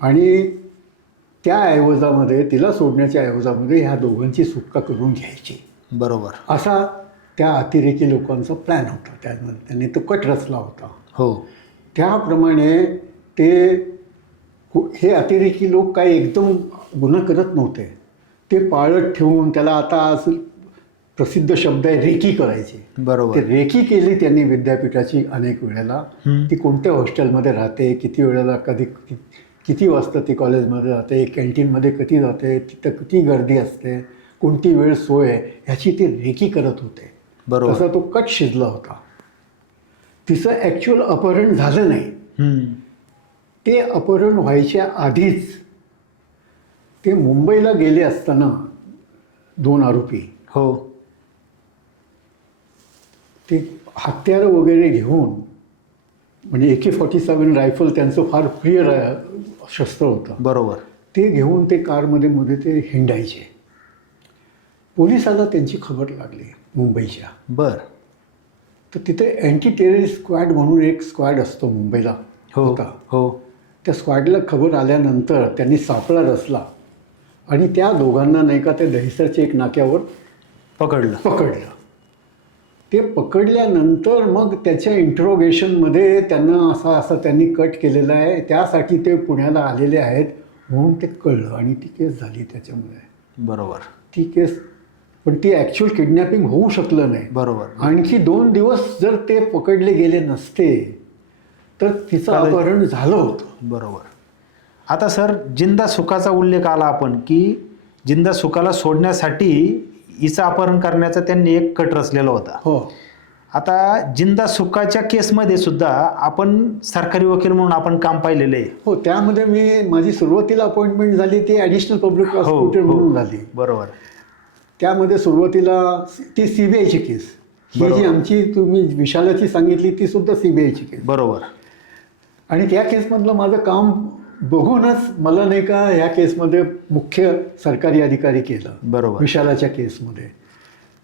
आणि त्या ऐवजामध्ये, तिला सोडण्याच्या ऐवजामध्ये ह्या दोघांची सुटका करून घ्यायची. बरोबर. असा त्या अतिरेकी लोकांचा प्लॅन होता. त्यामध्ये त्यांनी तो कट रचला होता. हो. त्याप्रमाणे हे अतिरेकी लोक काही एकदम गुन्हा करत नव्हते. ते पाळत ठेवून त्याला, आता असं प्रसिद्ध शब्द आहे रेकी करायचे. बरोबर. ते रेकी केली त्यांनी विद्यापीठाची अनेक वेळेला. ती कोणत्या हॉस्टेलमध्ये राहते, किती वेळेला, किती वाजता ती कॉलेजमध्ये राहते, कॅन्टीनमध्ये कधी जाते, तिथं किती गर्दी असते, कोणती वेळ सोय आहे, ह्याची ते रेकी करत होते. बरोबर. तसा तो कट शिजला होता. तिचं ॲक्च्युअल अपहरण झालं नाही. ते अपहरण व्हायच्या आधीच ते मुंबईला गेले असताना 2 आरोपी, हो, ते हत्यारं वगैरे घेऊन, म्हणजे AK-47 रायफल त्यांचं फार प्रिय शस्त्र होतं. बरोबर. ते घेऊन ते कारमध्ये ते हिंडायचे. पोलिसाला त्यांची खबर लागली मुंबईच्या. बर. तर तिथे अँटी टेररिस्ट स्क्वॅड म्हणून एक स्क्वॅड असतो मुंबईला. हो. हो. त्या स्क्वॅडला खबर आल्यानंतर त्यांनी सापळा रचला आणि त्या दोघांना नाही का, त्या दहिसरच्या एक नाक्यावर पकडलं. ते पकडल्यानंतर मग त्याच्या इंट्रोगेशनमध्ये त्यांना असं त्यांनी कट केलेलं आहे, त्यासाठी ते पुण्याला आलेले आहेत म्हणून ते कळलं आणि ती केस झाली त्याच्यामुळे. बरोबर. ती केस, पण ती ॲक्च्युअल किडनॅपिंग होऊ शकलं नाही. बरोबर. आणखी 2 दिवस जर ते पकडले गेले नसते तर तिचं अपहरण झालं होतं. बरोबर. आता सर, जिंदा सुखाचा उल्लेख आला आपण, की जिंदा सुखाला सोडण्यासाठी हिचं अपहरण करण्याचा त्यांनी एक कट रचलेला होता. हो. आता जिंदा सुखाच्या केसमध्ये सुद्धा आपण सरकारी वकील म्हणून आपण काम पाहिलेलं आहे. हो, त्यामध्ये माझी सुरुवातीला अपॉइंटमेंट झाली ती ॲडिशनल पब्लिक प्रॉसिक्युटर म्हणून झाली. बरोबर. त्यामध्ये सुरुवातीला ती CBIची केस, ही जी आमची तुम्ही विशालाची सांगितली ती सुद्धा CBIची केस. बरोबर. आणि त्या केसमधलं माझं काम बघूनच मला नाही का ह्या केसमध्ये मुख्य सरकारी अधिकारी केलं. बरोबर. विशालाच्या केसमध्ये.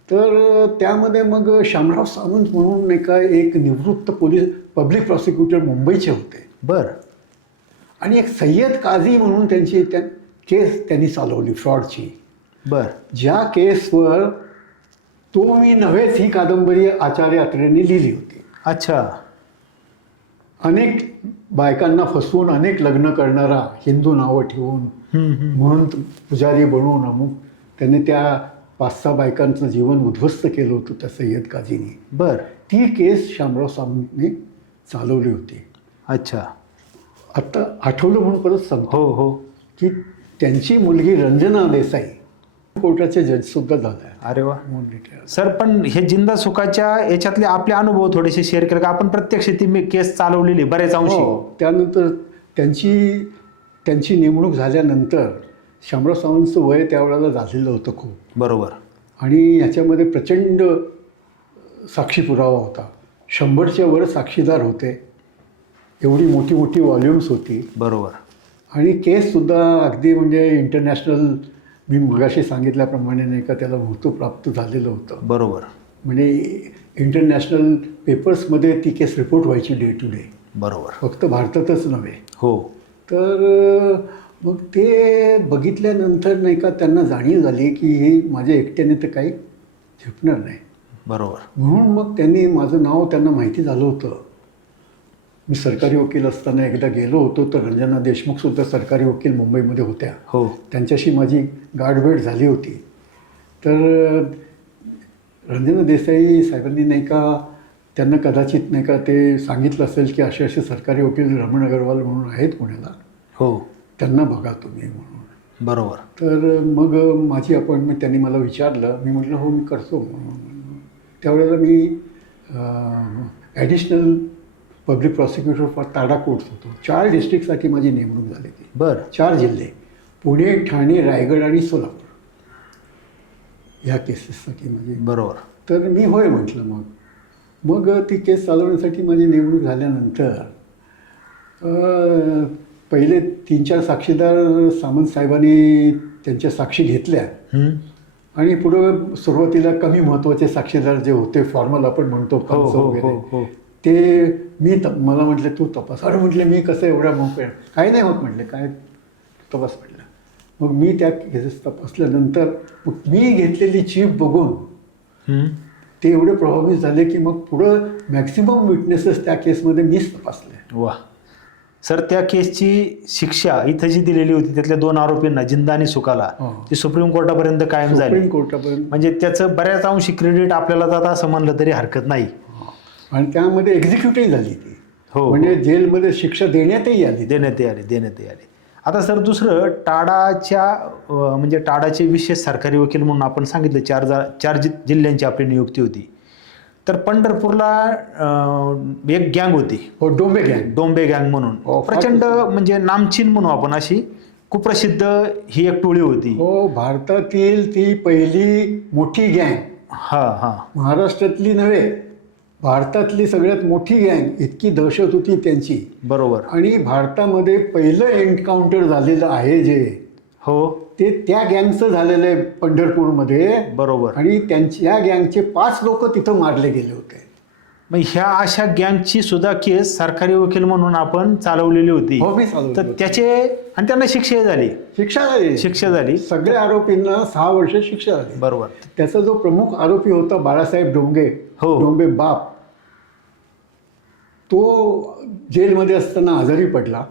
तर त्यामध्ये मग शामराव सावंत म्हणून नाही का एक निवृत्त पब्लिक प्रॉसिक्युटर मुंबईचे होते. बर. आणि एक सय्यद काझी म्हणून त्यांची केस त्यांनी चालवली फ्रॉडची. बर. ज्या केसवर तो मी नव्हेच ही कादंबरी आचार्य अत्रेंनी लिहिली होती. अच्छा. अनेक बायकांना फसवून अनेक लग्न करणारा, हिंदू नावं ठेवून म्हणून पुजारी बनवून अमुक, त्यांनी त्या 5-6 बायकांचं जीवन उद्ध्वस्त केलं होतं त्या सय्यद काझीनी. बर. ती केस शामराव सावंतने चालवली होती. अच्छा. आत्ता आठवलं म्हणून परत सांगतो. हो. हो. की त्यांची मुलगी रंजना देसाई कोर्टाचे जज सुद्धा झाले. अरे वा. सर, पण हे जिंदा सुखाच्या याच्यातले आपले अनुभव थोडेसे शेअर केले का? आपण प्रत्यक्ष ती केस चालवलेली बरेच अंशी. त्यानंतर त्यांची नेमणूक झाल्यानंतर शामराव सावंतचं वय त्यावेळेला झालेलं होतं खूप. बरोबर. आणि ह्याच्यामध्ये प्रचंड साक्षी पुरावा होता. 100च्या वर साक्षीदार होते. एवढी मोठी मोठी व्हॉल्यूम्स होती. बरोबर. आणि केससुद्धा अगदी म्हणजे इंटरनॅशनल, मी मगाशी सांगितल्याप्रमाणे नाही का, त्याला महत्त्व प्राप्त झालेलं होतं. बरोबर. म्हणजे इंटरनॅशनल पेपर्समध्ये ती केस रिपोर्ट व्हायची डे टू डे. बरोबर. फक्त भारतातच नव्हे. हो. तर मग ते बघितल्यानंतर नाही का त्यांना जाणीव झाली की हे माझ्या एकट्याने तर काही झेपणार नाही. बरोबर. म्हणून मग त्यांनी माझं नाव त्यांना माहिती झालं होतं. मी सरकारी वकील असताना एकदा गेलो होतो, तर रंजना देशमुखसुद्धा सरकारी वकील मुंबईमध्ये होत्या. हो. त्यांच्याशी माझी गाठभेट झाली होती. तर रंजना देसाई साहेबांनी नाही का त्यांना कदाचित नाही का ते सांगितलं असेल की असे असे सरकारी वकील रमण अग्रवाल म्हणून आहेत पुण्याला, हो, त्यांना बघा तुम्ही म्हणून. बरोबर. तर मग माझी अपॉइंटमेंट त्यांनी मला विचारलं. मी म्हटलं हो मी करतो म्हणून. त्यावेळेला मी additional public prosecutor for TADA courts होतो. 4 डिस्ट्रिक्टसाठी माझी नेमणूक झाली ती. बरं. 4 जिल्हे, पुणे, ठाणे, रायगड आणि सोलापूर, ह्या केसेससाठी माझी. बरोबर. तर मी होय म्हटलं. मग ती केस चालवण्यासाठी माझी नेमणूक झाल्यानंतर पहिले 3-4 साक्षीदार सामंत साहेबांनी त्यांच्या साक्षी घेतल्या. आणि पुढं सुरुवातीला कमी महत्त्वाचे साक्षीदार जे होते, फॉर्मल आपण म्हणतो पंच वगैरे, ते मला म्हटले तू तपास. अरे म्हटले मी कसं एवढा मोकळा, काही नाही होत म्हटले, काय तपास म्हटलं. मग मी त्या केसेस तपासल्यानंतर मग मी घेतलेली चीफ बघून ते एवढे प्रभावित झाले की मग पुढं मॅक्सिमम विटनेसेस त्या केसमध्ये मीच तपासले. वा. सर, त्या केसची शिक्षा इथं जी दिलेली होती त्यातल्या 2 आरोपींना, जिंदा आणि सुखाला, ती सुप्रीम कोर्टापर्यंत कायम झाली. सुप्रीम कोर्टापर्यंत. म्हणजे त्याचं बऱ्याच अंशी क्रेडिट आपल्याला जातं असं म्हणलं तरी हरकत नाही. आणि त्यामध्ये एक्झिक्युटही झाली ती. हो. म्हणजे जेलमध्ये शिक्षा देण्यातही आली. देण्यातही आली. आता सर, दुसरं टाडाच्या म्हणजे टाडाचे विशेष सरकारी वकील म्हणून आपण सांगितलं 4 जिल्ह्यांची आपली नियुक्ती होती. तर पंढरपूरला एक गँग होती, डोंबे गँग म्हणून, प्रचंड म्हणजे नामचीन म्हणू आपण, अशी कुप्रसिद्ध ही एक टोळी होती. हो, भारतातील ती पहिली मोठी गँग. महाराष्ट्रातली नव्हे, भारतातली सगळ्यात मोठी गँग. इतकी दहशत होती त्यांची. बरोबर. आणि भारतामध्ये पहिलं एन्काउंटर झालेलं आहे जे, हो, ते त्या गँगचं झालेलं आहे पंढरपूरमध्ये. बरोबर. आणि त्यांच्या गँगचे 5 लोक तिथं मारले गेले होते. मग ह्या अशा गँगची सुद्धा केस सरकारी वकील म्हणून आपण चालवलेली होती. हो, मी चालवली. तर त्याचे, आणि त्यांना शिक्षा झाली. सगळ्या आरोपींना 6 वर्ष शिक्षा झाली. बरोबर. त्याचा जो प्रमुख आरोपी होता बाळासाहेब डोंबे बाप, तो जेलमध्ये असताना आजारी पडला.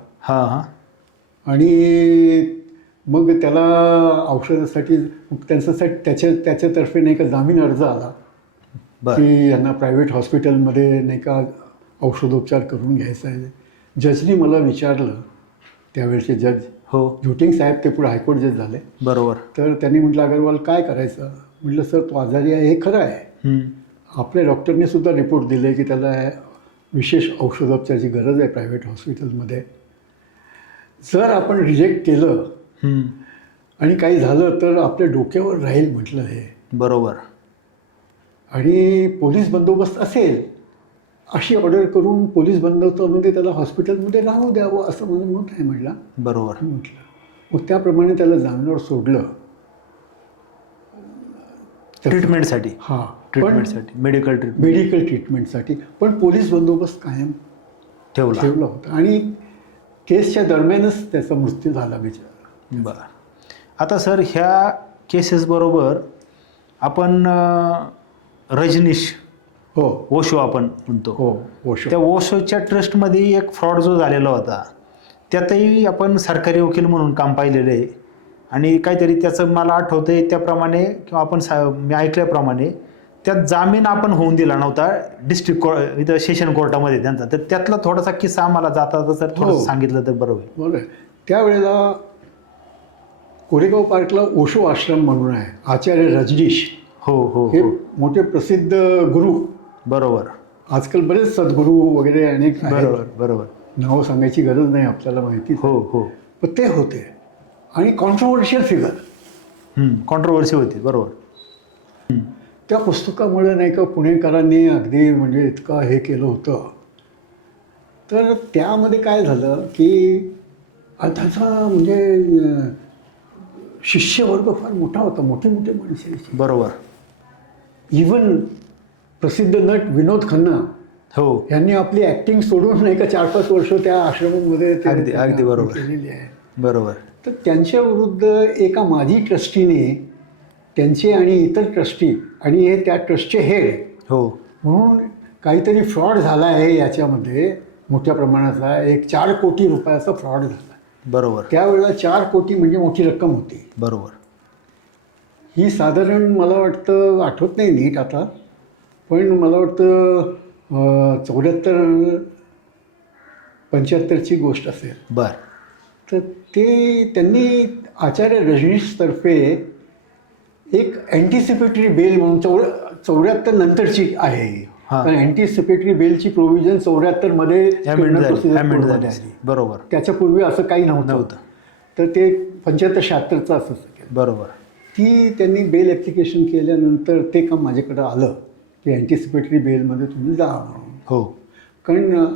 आणि मग त्याला औषधासाठी त्याच्यातर्फे नाही का जामीन अर्ज आला की यांना प्रायव्हेट हॉस्पिटलमध्ये नाही का औषधोपचार करून घ्यायचा आहे. जजनी मला विचारलं, त्यावेळेचे जज झुटिंग साहेब, ते पुढे हायकोर्ट जज झाले. बरोबर. तर त्यांनी म्हटलं अग्रवाल काय करायचं. म्हटलं सर, तो आजारी आहे हे खरं आहे. आपल्या डॉक्टरने सुद्धा रिपोर्ट दिले की त्याला विशेष औषधोपचाराची गरज आहे प्रायव्हेट हॉस्पिटलमध्ये. जर आपण रिजेक्ट केलं आणि काही झालं तर आपल्या डोक्यावर राहील म्हटलं हे. बरोबर. आणि पोलीस बंदोबस्त असेल अशी ऑर्डर करून पोलीस बंदोबस्तामध्ये त्याला हॉस्पिटलमध्ये राहू द्यावं असं माझं मत आहे म्हटलं. बरोबर. म्हटलं मग त्याप्रमाणे त्याला जामिनावर सोडलं ट्रीटमेंटसाठी. मेडिकल ट्रीटमेंटसाठी. पण पोलीस बंदोबस्त कायम ठेवला होता. आणि केसच्या दरम्यानच त्याचा मृत्यू झाला बिचारा. बरं. आता सर, ह्या केसेस बरोबर आपण रजनीश ओशो आपण म्हणतो, त्या ओशोच्या ट्रस्टमध्ये एक फ्रॉड जो झालेला होता, त्यातही आपण सरकारी वकील म्हणून काम पाहिलेलं आहे. आणि काहीतरी त्याचं मला आठवतं आहे त्याप्रमाणे, किंवा आपण मी ऐकल्याप्रमाणे त्यात जामीन आपण होऊन दिला नव्हता डिस्ट्रिक्ट कोर्ट, इथं सेशन कोर्टामध्ये त्यांचा. तर त्यातला थोडासा किस्सा आम्हाला जाता तर थोडं सांगितलं तर बरं होईल. बरोबर. त्यावेळेला कोरेगाव पार्कला ओशो आश्रम म्हणून आहे. आचार्य रजनीश हो हो हे हो मोठे प्रसिद्ध गुरु. बरोबर आजकाल बरेच सद्गुरू वगैरे अनेक आहेत. बरोबर बरोबर नावं सांगायची गरज नाही, आपल्याला माहितीच आहे. हो हो पण ते होते आणि कॉन्ट्रोवर्शियल फिगर. कॉन्ट्रोवर्सी होती. बरोबर. त्या पुस्तकामुळे नाही का पुणेकरांनी अगदी म्हणजे इतकं हे केलं होतं. तर त्यामध्ये काय झालं की त्याचा म्हणजे शिष्यवर्ग फार मोठा होता, मोठे मोठे माणसे. बरोबर. इवन प्रसिद्ध नट विनोद खन्ना हो यांनी आपली ॲक्टिंग सोडून नाही का 4-5 वर्ष त्या आश्रमामध्ये अगदी अगदी बरोबर केलेली आहे. बरोबर. तर त्यांच्या विरुद्ध एका माजी ट्रस्टीने त्यांचे आणि इतर ट्रस्टी आणि हे त्या ट्रस्टचे हेड हो म्हणून काहीतरी फ्रॉड झाला आहे याच्यामध्ये मोठ्या प्रमाणाचा. एक 4 कोटी रुपयाचा फ्रॉड झाला. बरोबर. त्यावेळेला 4 कोटी म्हणजे मोठी रक्कम होती. बरोबर. ही साधारण मला वाटतं, आठवत नाही नीट आता, पण मला वाटतं 74-75ची गोष्ट असेल. बर. तर ते त्यांनी आचार्य रजनीशतर्फे एक अँटिसिपेटरी बेल म्हणून 74 नंतरची आहे. हां. कारण अँटिसिपेटरी बेलची प्रोव्हिजन 74 मध्ये Amend झाली. procedure झाली. आली. बरोबर. त्याच्यापूर्वी असं काही नव्हतं. तर ते 75-76चं असं केलं. बरोबर. ती त्यांनी बेल ॲप्लिकेशन केल्यानंतर ते काम माझ्याकडं आलं की अँटिसिपेटरी बेलमध्ये तुम्ही जा म्हणून. हो. कारण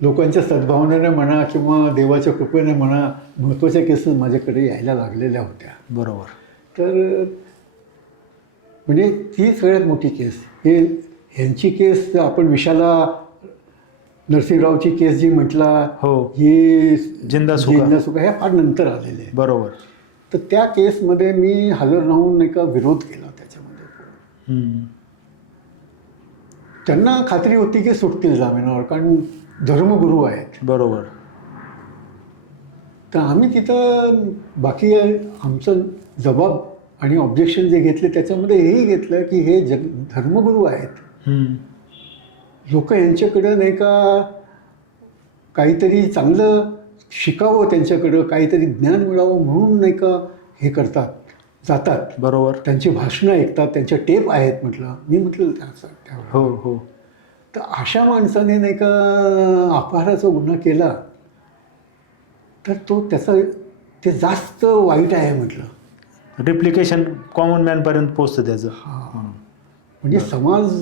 लोकांच्या सद्भावनेने म्हणा किंवा देवाच्या कृपेने म्हणा महत्त्वाच्या केसेस माझ्याकडे यायला लागलेल्या होत्या. बरोबर. तर म्हणजे ती सगळ्यात मोठी केस. ह्यांची केस आपण विशाला नरसिंहरावची केस जी म्हटला, हो. ही जिंदा सुका ह्या फार नंतर आलेले आहे. बरोबर. तर त्या केसमध्ये मी हजर राहून नाही का विरोध केला त्याच्यामध्ये. त्यांना खात्री होती की सुटतील जामिनावर, कारण धर्मगुरू आहेत. बरोबर. तर आम्ही तिथं बाकी आमचं जबाब आणि ऑब्जेक्शन जे घेतले त्याच्यामध्ये हेही घेतलं की हे धर्मगुरू आहेत. लोक यांच्याकडं नाही का काहीतरी चांगलं शिकावं, त्यांच्याकडं काहीतरी ज्ञान मिळावं म्हणून नाही का हे करतात, जातात. बरोबर. त्यांची भाषणं ऐकतात, त्यांच्या टेप आहेत म्हटलं. मी म्हटलं त्यावेळेला. हो हो. तर अशा माणसाने नाही का अपहाराचा गुन्हा केला तर त्याचं ते जास्त वाईट आहे म्हटलं. रिप्लिकेशन कॉमन मॅनपर्यंत पोचतं त्याचं. म्हणजे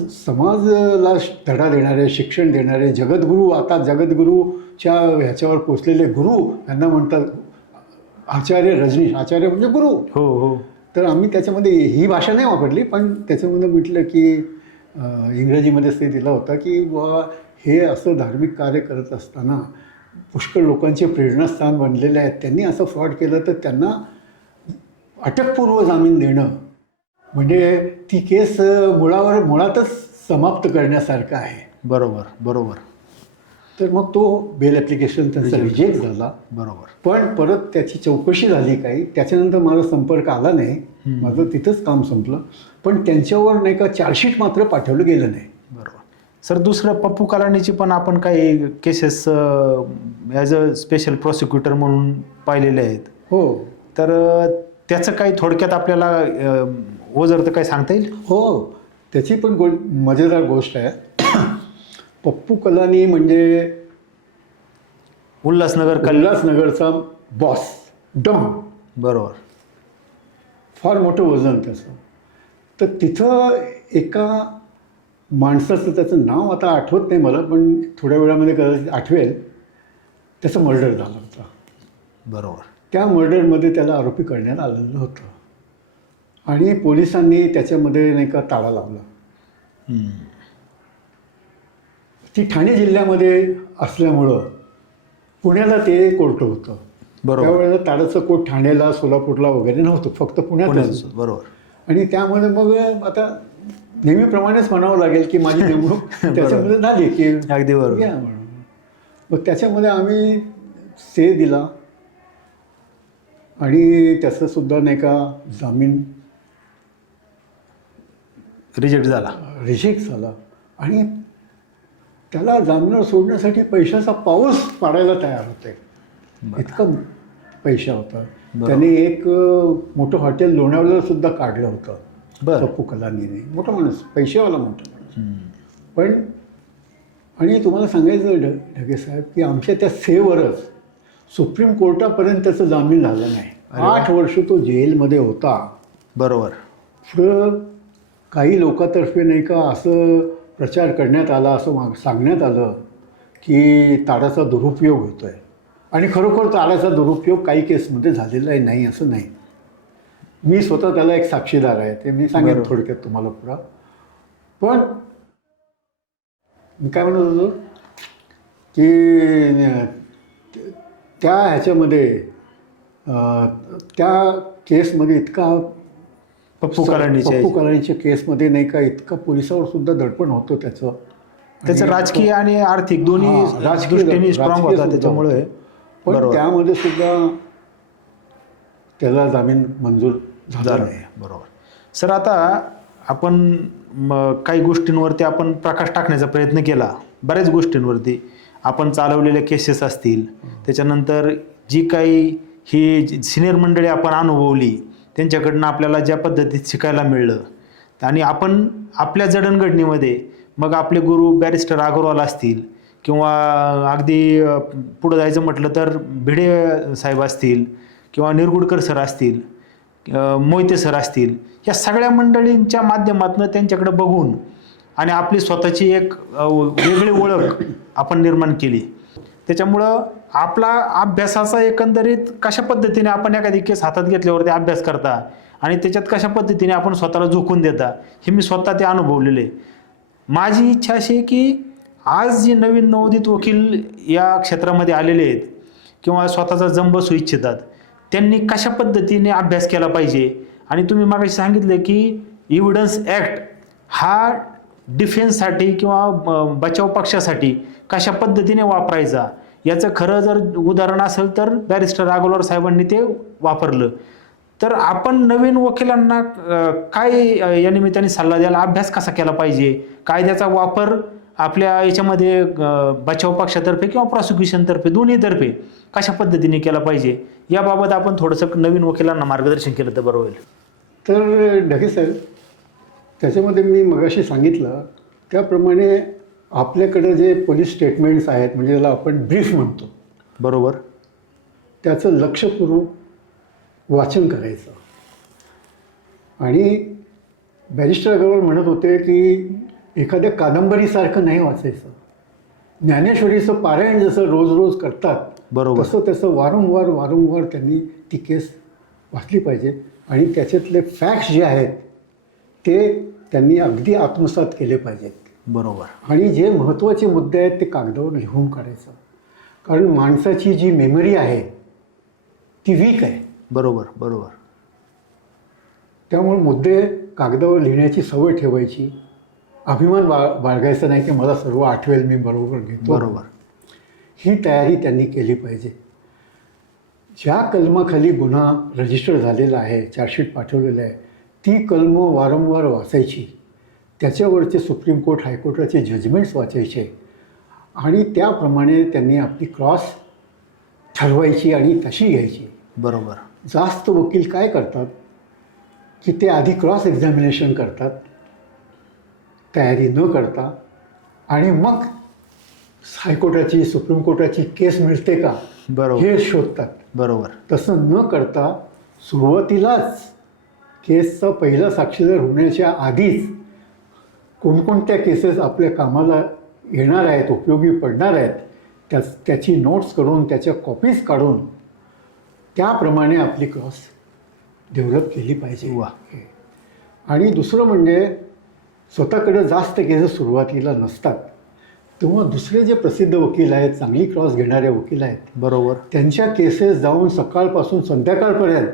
समाजला धडा देणारे, शिक्षण देणारे जगद्गुरू, आता जगद्गुरूच्या ह्याच्यावर पोचलेले गुरु यांना म्हणतात आचार्य रजनीश. आचार्य म्हणजे गुरु. हो हो. तर आम्ही त्याच्यामध्ये ही भाषा नाही वापरली, पण त्याच्यामध्ये म्हटलं की इंग्रजीमध्येच ते दिला होता की बुवा हे असं धार्मिक कार्य करत असताना पुष्कळ लोकांचे प्रेरणास्थान बनलेले आहेत. त्यांनी असं फ्रॉड केलं तर त्यांना अटकपूर्व जामीन देणं म्हणजे ती केस मुळातच समाप्त करण्यासारखं आहे. बरोबर. बरोबर. तर मग तो बेल ॲप्लिकेशन त्यांचा रिजेक्ट झाला. बरोबर. पण परत त्याची चौकशी झाली काही. त्याच्यानंतर माझा संपर्क आला नाही. माझं तिथंच काम संपलं. पण त्यांच्यावर नाही का चार्जशीट मात्र पाठवलं गेलं नाही. बरोबर. सर, दुसरं पप्पू कलानीची पण आपण काही cases as a special prosecutor म्हणून पाहिलेले आहेत. हो. तर त्याचं काही थोडक्यात आपल्याला ओझर तर काही सांगता येईल? हो, त्याची पण मजेदार गोष्ट आहे. पप्पू कलानी म्हणजे उल्हासनगरचा बॉस, डॉन. बरोबर. फार मोठं वजन त्याचं. तर तिथं एका माणसाचं, त्याचं नाव आता आठवत नाही मला, पण थोड्या वेळामध्ये कदाचित आठवेल, त्याचं मर्डर झालं होतं. बरोबर. त्या मर्डरमध्ये त्याला आरोपी करण्यात आलेलं होतं आणि पोलिसांनी त्याच्यामध्ये नाही का ताळा लावला. ती ठाणे जिल्ह्यामध्ये असल्यामुळं पुण्याला ते कोर्ट होतं. बरोबर. त्यावेळेला ताडाचं कोर्ट ठाण्याला, सोलापूरला वगैरे नव्हतं, फक्त पुण्यातच. बरोबर. आणि त्यामध्ये मग आता नेहमीप्रमाणेच म्हणावं लागेल की माझी नेमणूक त्याच्यामध्ये झाली की अगदी बरोबर घ्या म्हणून. मग त्याच्यामध्ये आम्ही स्टे दिला आणि त्याचं सुद्धा नाही का जामीन रिजेक्ट झाला आणि त्याला जामिनावर सोडण्यासाठी पैशाचा पाऊस पाडायला तयार होते. इतका पैसा होता. त्याने एक मोठं हॉटेल लोणावळ्याला सुद्धा काढलं होतं. बरं. पप्पू कलानीने. मोठा माणूस, पैसेवाला मोठा माणूस. पण आणि तुम्हाला सांगायचं ढगे साहेब की आमच्या त्या सेवरच सुप्रीम कोर्टापर्यंत त्याचं जामीन झालं नाही. 8 वर्ष तो जेलमध्ये होता. बरोबर. पुढं काही लोकांतर्फे नाही का असं प्रचार करण्यात आला, असं सांगण्यात आलं की ताडाचा दुरुपयोग होतो आहे. आणि खरोखर ताडाचा दुरुपयोग काही केसमध्ये झालेला नाही असं नाही. मी स्वतः त्याला एक साक्षीदार आहे, ते मी सांगेन थोडक्यात तुम्हाला पुढं. पण मी काय म्हणत होतो की त्या ह्याच्यामध्ये त्या केसमध्ये इतका पप्पू कलानीच्या केसमध्ये नाही का इतका पोलिसावर सुद्धा दडपण होतं त्याचं राजकीय आणि आर्थिक दोन्ही दृष्टीने स्ट्रॉंग होता त्याच्यामुळे. पण त्यामध्ये सुद्धा त्याला जामीन मंजूर झाला नाही. बरोबर. सर, आता आपण काही गोष्टींवरती आपण प्रकाश टाकण्याचा प्रयत्न केला. बऱ्याच गोष्टींवरती आपण चालवलेल्या केसेस असतील, त्याच्यानंतर जी काही ही सिनियर मंडळी आपण अनुभवली त्यांच्याकडनं आपल्याला ज्या पद्धतीत शिकायला मिळलं. आणि आपण आपल्या जडणघडणीमध्ये मग आपले गुरु बॅरिस्टर अग्रवाल असतील किंवा अगदी पुढं जायचं म्हटलं तर भिडे साहेब असतील किंवा निरगुडकर सर असतील, मोहिते सर असतील, या सगळ्या मंडळींच्या माध्यमातून त्यांच्याकडे बघून आणि आपली स्वतःची एक वेगळी ओळख आपण निर्माण केली. त्याच्यामुळं आपला अभ्यासाचा एकंदरीत कशा पद्धतीने आपण एखादी केस हातात घेतल्यावरती अभ्यास करता आणि त्याच्यात कशा पद्धतीने आपण स्वतःला झोकून देता हे मी स्वतः ते अनुभवलेले. माझी इच्छा अशी आहे की आज जे नवीन नवोदित वकील या क्षेत्रामध्ये आलेले आहेत किंवा स्वतःचा जम बसू इच्छितात त्यांनी कशा पद्धतीने अभ्यास केला पाहिजे. आणि तुम्ही मागाशी सांगितलं की एव्हिडन्स ॲक्ट हा डिफेन्ससाठी किंवा बचाव पक्षासाठी कशा पद्धतीने वापरायचा याचं खरं जर उदाहरण असेल तर बॅरिस्टर अग्रवाल साहेबांनी ते वापरलं. तर आपण नवीन वकिलांना काय या निमित्ताने सल्ला द्यायला, अभ्यास कसा केला पाहिजे, कायद्याचा वापर आपल्या याच्यामध्ये बचाव पक्षातर्फे किंवा प्रॉसिक्युशनतर्फे दोन्हीतर्फे कशा पद्धतीने केला पाहिजे याबाबत आपण थोडंसं नवीन वकिलांना मार्गदर्शन केलं तर बरं होईल. तर ढगे साहेब, त्याच्यामध्ये मी मगाशी सांगितलं त्याप्रमाणे आपल्याकडे जे पोलीस स्टेटमेंट्स आहेत म्हणजे त्याला आपण ब्रीफ म्हणतो, बरोबर, त्याचं लक्षपूर्वक वाचन करायचं. आणि बॅरिस्टर अग्रवाल म्हणत होते की एखाद्या कादंबरीसारखं नाही वाचायचं. ज्ञानेश्वरीचं पारायण जसं रोज रोज करतात, बरोबर, तसं त्याचं वारंवार त्यांनी ती केस वाचली पाहिजे. आणि त्याच्यातले फॅक्ट्स जे आहेत ते त्यांनी अगदी आत्मसात केले पाहिजेत. बरोबर. आणि जे महत्त्वाचे मुद्दे आहेत ते कागदावर लिहून काढायचं. कारण माणसाची जी मेमरी आहे ती वीक आहे. बरोबर बरोबर. त्यामुळे मुद्दे कागदावर लिहिण्याची सवय ठेवायची. अभिमान बाळगायचा नाही की मला सर्व आठवेल, मी बरोबर घेतो. बरोबर. ही तयारी त्यांनी केली पाहिजे. ज्या कलमाखाली गुन्हा रजिस्टर झालेला आहे, चार्जशीट पाठवलेलं आहे, ती कलमं वारंवार वाचायची. त्याच्यावरचे सुप्रीम कोर्ट हायकोर्टाचे जजमेंट्स वाचायचे आणि त्याप्रमाणे त्यांनी आपली क्रॉस ठरवायची आणि तशी घ्यायची. बरोबर. जास्त वकील काय करतात की ते आधी क्रॉस एक्झामिनेशन करतात तयारी न करता आणि मग हायकोर्टाची सुप्रीम कोर्टाची केस मिळते का हे शोधतात. बरोबर. तसं न करता सुरुवातीलाच केसचा पहिला साक्षीदार होण्याच्या आधीच कोणकोणत्या केसेस आपल्या कामाला येणार आहेत, उपयोगी पडणार आहेत, त्याची नोट्स करून त्याच्या कॉपीज काढून त्याप्रमाणे आपली क्रॉस डेव्हलप केली पाहिजे. वा. आणि दुसरं म्हणजे स्वतःकडे जास्त केसेस सुरुवातीला नसतात तेव्हा दुसरे जे प्रसिद्ध वकील आहेत, चांगली क्रॉस घेणारे वकील आहेत, बरोबर, त्यांच्या केसेस जाऊन सकाळपासून संध्याकाळपर्यंत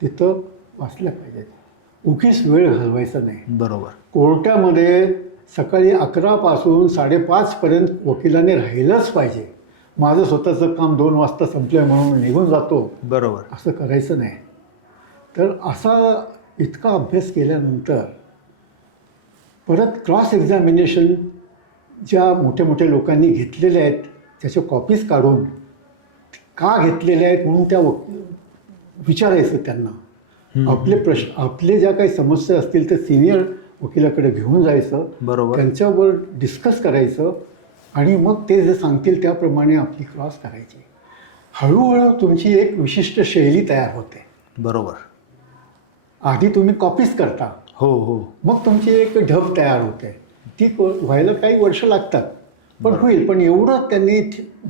तिथं वाचल्या पाहिजेत. उगीच वेळ घालवायचा नाही. बरोबर. कोर्टामध्ये सकाळी 11 पासून 5:30 पर्यंत वकिलाने राहिलंच पाहिजे. माझं स्वतःचं काम 2 वाजता संपलं म्हणून निघून जातो, बरोबर, असं करायचं नाही. तर असा इतका अभ्यास केल्यानंतर परत क्रॉस एक्झामिनेशन ज्या मोठ्या मोठ्या लोकांनी घेतलेल्या आहेत त्याच्या कॉपीज काढून का घेतलेल्या आहेत म्हणून त्या विचारायचं त्यांना आपले प्रश्न, आपले ज्या काही समस्या असतील ते सिनियर वकिलाकडे घेऊन जायचं, बरोबर. त्यांच्यावर डिस्कस करायचं आणि मग ते जे सांगतील त्याप्रमाणे आपली क्रॉस करायची. हळूहळू तुमची एक विशिष्ट शैली तयार होते. बरोबर. आधी तुम्ही कॉपीज करता, हो हो, मग तुमची एक ढब तयार होते. ती व्हायला काही वर्ष लागतात, पण होईल. पण एवढं त्यांनी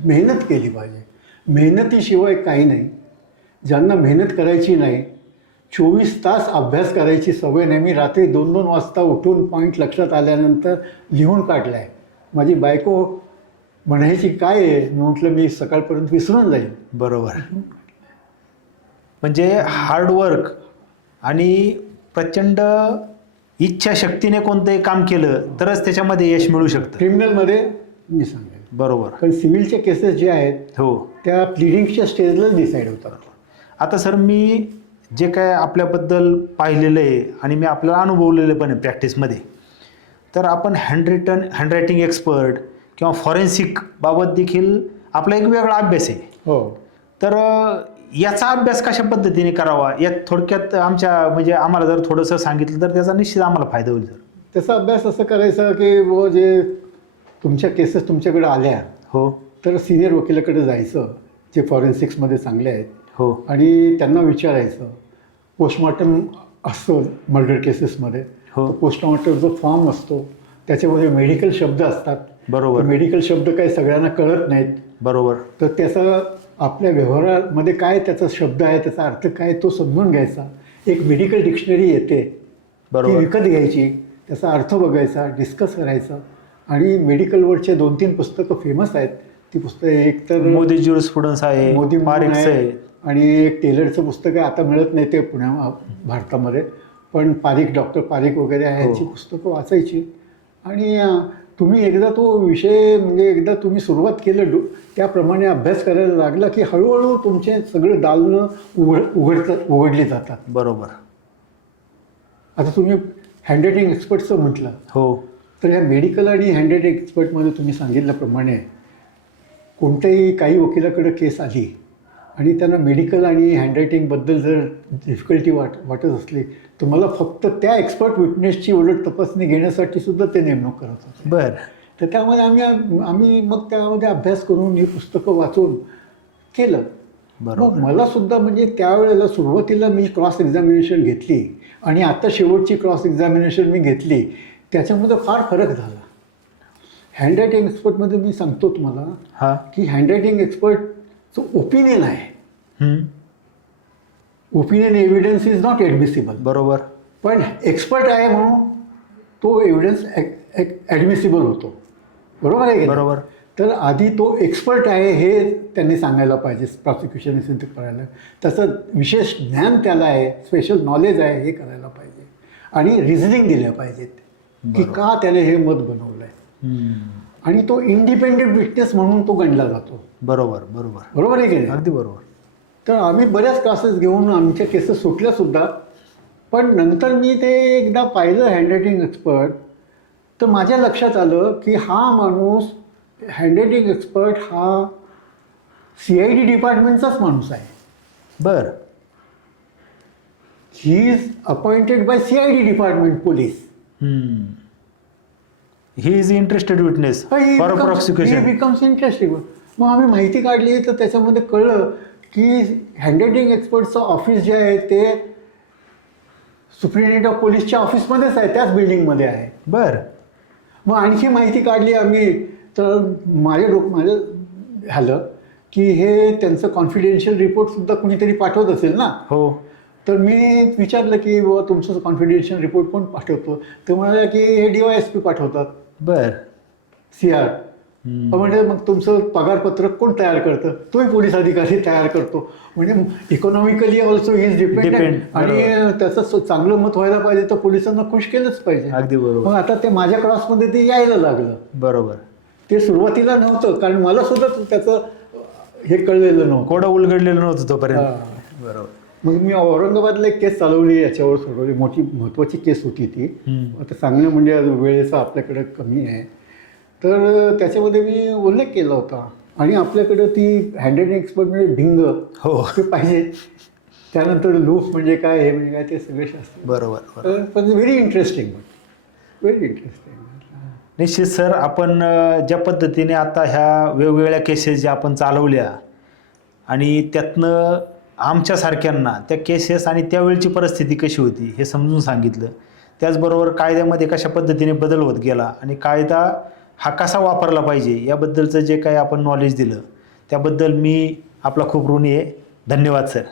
मेहनत केली पाहिजे. मेहनतीशिवाय काही नाही. ज्यांना मेहनत करायची नाही, 24 तास अभ्यास करायची सवय नाही. मी रात्री 2-2 वाजता उठून पॉईंट लक्षात आल्यानंतर लिहून काढलं आहे. माझी बायको म्हणायची काय आहे, मी म्हटलं मी सकाळपर्यंत विसरून जाईल. बरोबर. म्हणजे हार्डवर्क आणि प्रचंड इच्छाशक्तीने कोणतंही काम केलं तरच त्याच्यामध्ये यश मिळू शकतं. क्रिमिनलमध्ये मी सांगेन. बरोबर. कारण सिव्हिलचे केसेस जे आहेत हो, त्या प्लिडिंगच्या स्टेजलाच डिसाईड होतात. आता सर मी जे काय आपल्याबद्दल पाहिलेलं आहे आणि मी आपल्याला अनुभवलेलं पण आहे प्रॅक्टिसमध्ये, तर आपण हँडरायटिंग एक्सपर्ट किंवा फॉरेन्सिक बाबत देखील आपला एक वेगळा अभ्यास आहे. हो. तर याचा अभ्यास कशा पद्धतीने करावा यात थोडक्यात म्हणजे आम्हाला जर थोडंसं सांगितलं तर त्याचा निश्चित आम्हाला फायदा होईल सर. त्याचा अभ्यास असं करायचा की व जे तुमच्या केसेस तुमच्याकडे आल्या, हो, तर सिनियर वकिलाकडे जायचं जे फॉरेन्सिक्समध्ये चांगले आहेत, हो, आणि त्यांना विचारायचं. पोस्टमॉर्टम असतो मर्डर केसेसमध्ये, हो, पोस्टमॉर्टम जो फॉर्म असतो त्याच्यामध्ये मेडिकल शब्द असतात. बरोबर. मेडिकल शब्द काही सगळ्यांना कळत नाहीत. बरोबर. तर त्याचा आपल्या व्यवहारामध्ये काय त्याचा शब्द आहे, त्याचा अर्थ काय, तो समजून घ्यायचा. एक मेडिकल डिक्शनरी येते, ती बरोबर. विकत घ्यायची, त्याचा अर्थ बघायचा, डिस्कस करायचा. आणि मेडिकल वर्डचे 2-3 पुस्तकं फेमस आहेत. ती पुस्तकं एक तर मोदी ज्युरिस्प्रुडन्स आहे, मोदी पारिक्स आहे, आणि एक टेलरचं पुस्तक आहे, आता मिळत नाही ते भारतामध्ये, पण डॉक्टर पारिक वगैरे आहे, यांची पुस्तकं वाचायची. आणि तुम्ही एकदा तो विषय म्हणजे एकदा तुम्ही सुरुवात केलं त्याप्रमाणे अभ्यास करायला लागला की हळूहळू तुमचे सगळे दालनं उघडली जातात. बरोबर. आता तुम्ही हँडरायटिंग एक्सपर्टचं म्हटलं, हो, तर या मेडिकल आणि हँडरायटिंग एक्सपर्टमध्ये तुम्ही सांगितल्याप्रमाणे कोणत्याही काही वकिलाकडे केस आली आणि त्यांना मेडिकल आणि हँडरायटिंगबद्दल जर डिफिकल्टी वाटत असली तर मला फक्त त्या एक्सपर्ट विटनेसची उलट तपासणी घेण्यासाठी सुद्धा ते नेमणूक करत होते. बरं. तर त्यामध्ये आम्ही मग त्यामध्ये अभ्यास करून ही पुस्तकं वाचून केलं. मग मला सुद्धा म्हणजे त्यावेळेला सुरुवातीला मी क्रॉस एक्झामिनेशन घेतली आणि आता शेवटची क्रॉस एक्झामिनेशन मी घेतली, त्याच्यामध्ये फार फरक झाला. हँडरायटिंग एक्सपर्टमध्ये मी सांगतो तुम्हाला की हँडरायटिंग एक्सपर्टचं ओपिनियन आहे, ओपिनियन एव्हिडन्स इज नॉट ॲडमिसिबल. बरोबर. पण एक्सपर्ट आहे म्हणून तो एव्हिडन्स ॲडमिसिबल होतो. बरोबर आहे की? बरोबर. तर आधी तो एक्सपर्ट आहे हे त्यांनी सांगायला पाहिजे प्रॉसिक्युशन सिद्ध करायला. त्याचं विशेष ज्ञान त्याला आहे, स्पेशल नॉलेज आहे हे करायला पाहिजे. आणि रिझनिंग दिल्या पाहिजेत की का त्याने हे मत बनवलं आहे. आणि तो इंडिपेंडेंट विटनेस म्हणून तो गणला जातो. बरोबर. बरोबर. बरोबर आहे की नाही? अगदी बरोबर. तर आम्ही बऱ्याच क्लासेस घेऊन आमच्या केसेस सुटल्यासुद्धा, पण नंतर मी ते एकदा पाहिलं हँडरायटिंग एक्सपर्ट, तर माझ्या लक्षात आलं की हा माणूस हँडरायटिंग एक्सपर्ट हा CID डिपार्टमेंटचाच माणूस आहे. बर. He is appointed by CID department police. He is interested witness for prosecution. Becomes interesting. मग आम्ही माहिती काढली तर त्याच्यामध्ये कळलं की हँडरायटिंग एक्सपर्टचं ऑफिस जे आहे ते सुप्रिटेंडेंट ऑफ पोलीसच्या ऑफिसमध्येच आहे, त्याच बिल्डिंगमध्ये आहे. बर. मग आणखी माहिती काढली आम्ही, तर माझं झालं की हे त्यांचं कॉन्फिडेन्शियल रिपोर्टसुद्धा कुणीतरी पाठवत असेल ना. हो. तर मी विचारलं की बुवा तुमचं कॉन्फिडेन्शियल रिपोर्ट कोण पाठवतो, तर म्हणाला की हे DYSP पाठवतात. बर. CR. म्हणजे मग तुमचं पगारपत्रक कोण तयार करतं, तोही पोलीस अधिकारी तयार करतो. म्हणजे इकॉनॉमिकली ऑल्सो इज डिपेंडेंट. आणि त्याचं चांगलं मत व्हायला पाहिजे तर पोलिसांना खुश केलंच पाहिजे. अगदी बरोबर. मग आता ते माझ्या क्रॉसमध्ये ते यायला लागलं. बरोबर. ते सुरुवातीला नव्हतं, कारण मला सुद्धा त्याचं हे कळलेलं नव्हतं, कोडं उलगडलेलं नव्हतं तोपर्यंत. बरोबर. मग मी औरंगाबादला एक केस चालवली, याच्यावर सोडवली. मोठी महत्त्वाची केस होती ती. आता सांगणं म्हणजे वेळेचा आपल्याकडे कमी आहे, तर त्याच्यामध्ये मी उल्लेख केला होता. आणि आपल्याकडं ती हँडरायटिंग एक्सपर्ट म्हणजे भिंग हो ते पाहिजे. त्यानंतर लूप म्हणजे काय हे म्हणजे काय ते सगळे शास्त्र. बरोबर. पण व्हेरी इंटरेस्टिंग, व्हेरी इंटरेस्टिंग. निश्चित सर, आपण ज्या पद्धतीने आता ह्या वेगवेगळ्या केसेस ज्या आपण चालवल्या आणि त्यातनं आमच्यासारख्यांना त्या केसेस आणि त्यावेळची परिस्थिती कशी होती हे समजून सांगितलं. त्याचबरोबर कायद्यामध्ये कशा पद्धतीने बदल होत गेला आणि कायदा हा कसा वापरला पाहिजे याबद्दलचं जे काही आपण नॉलेज दिलं त्याबद्दल मी आपला खूप ऋणी आहे. धन्यवाद सर.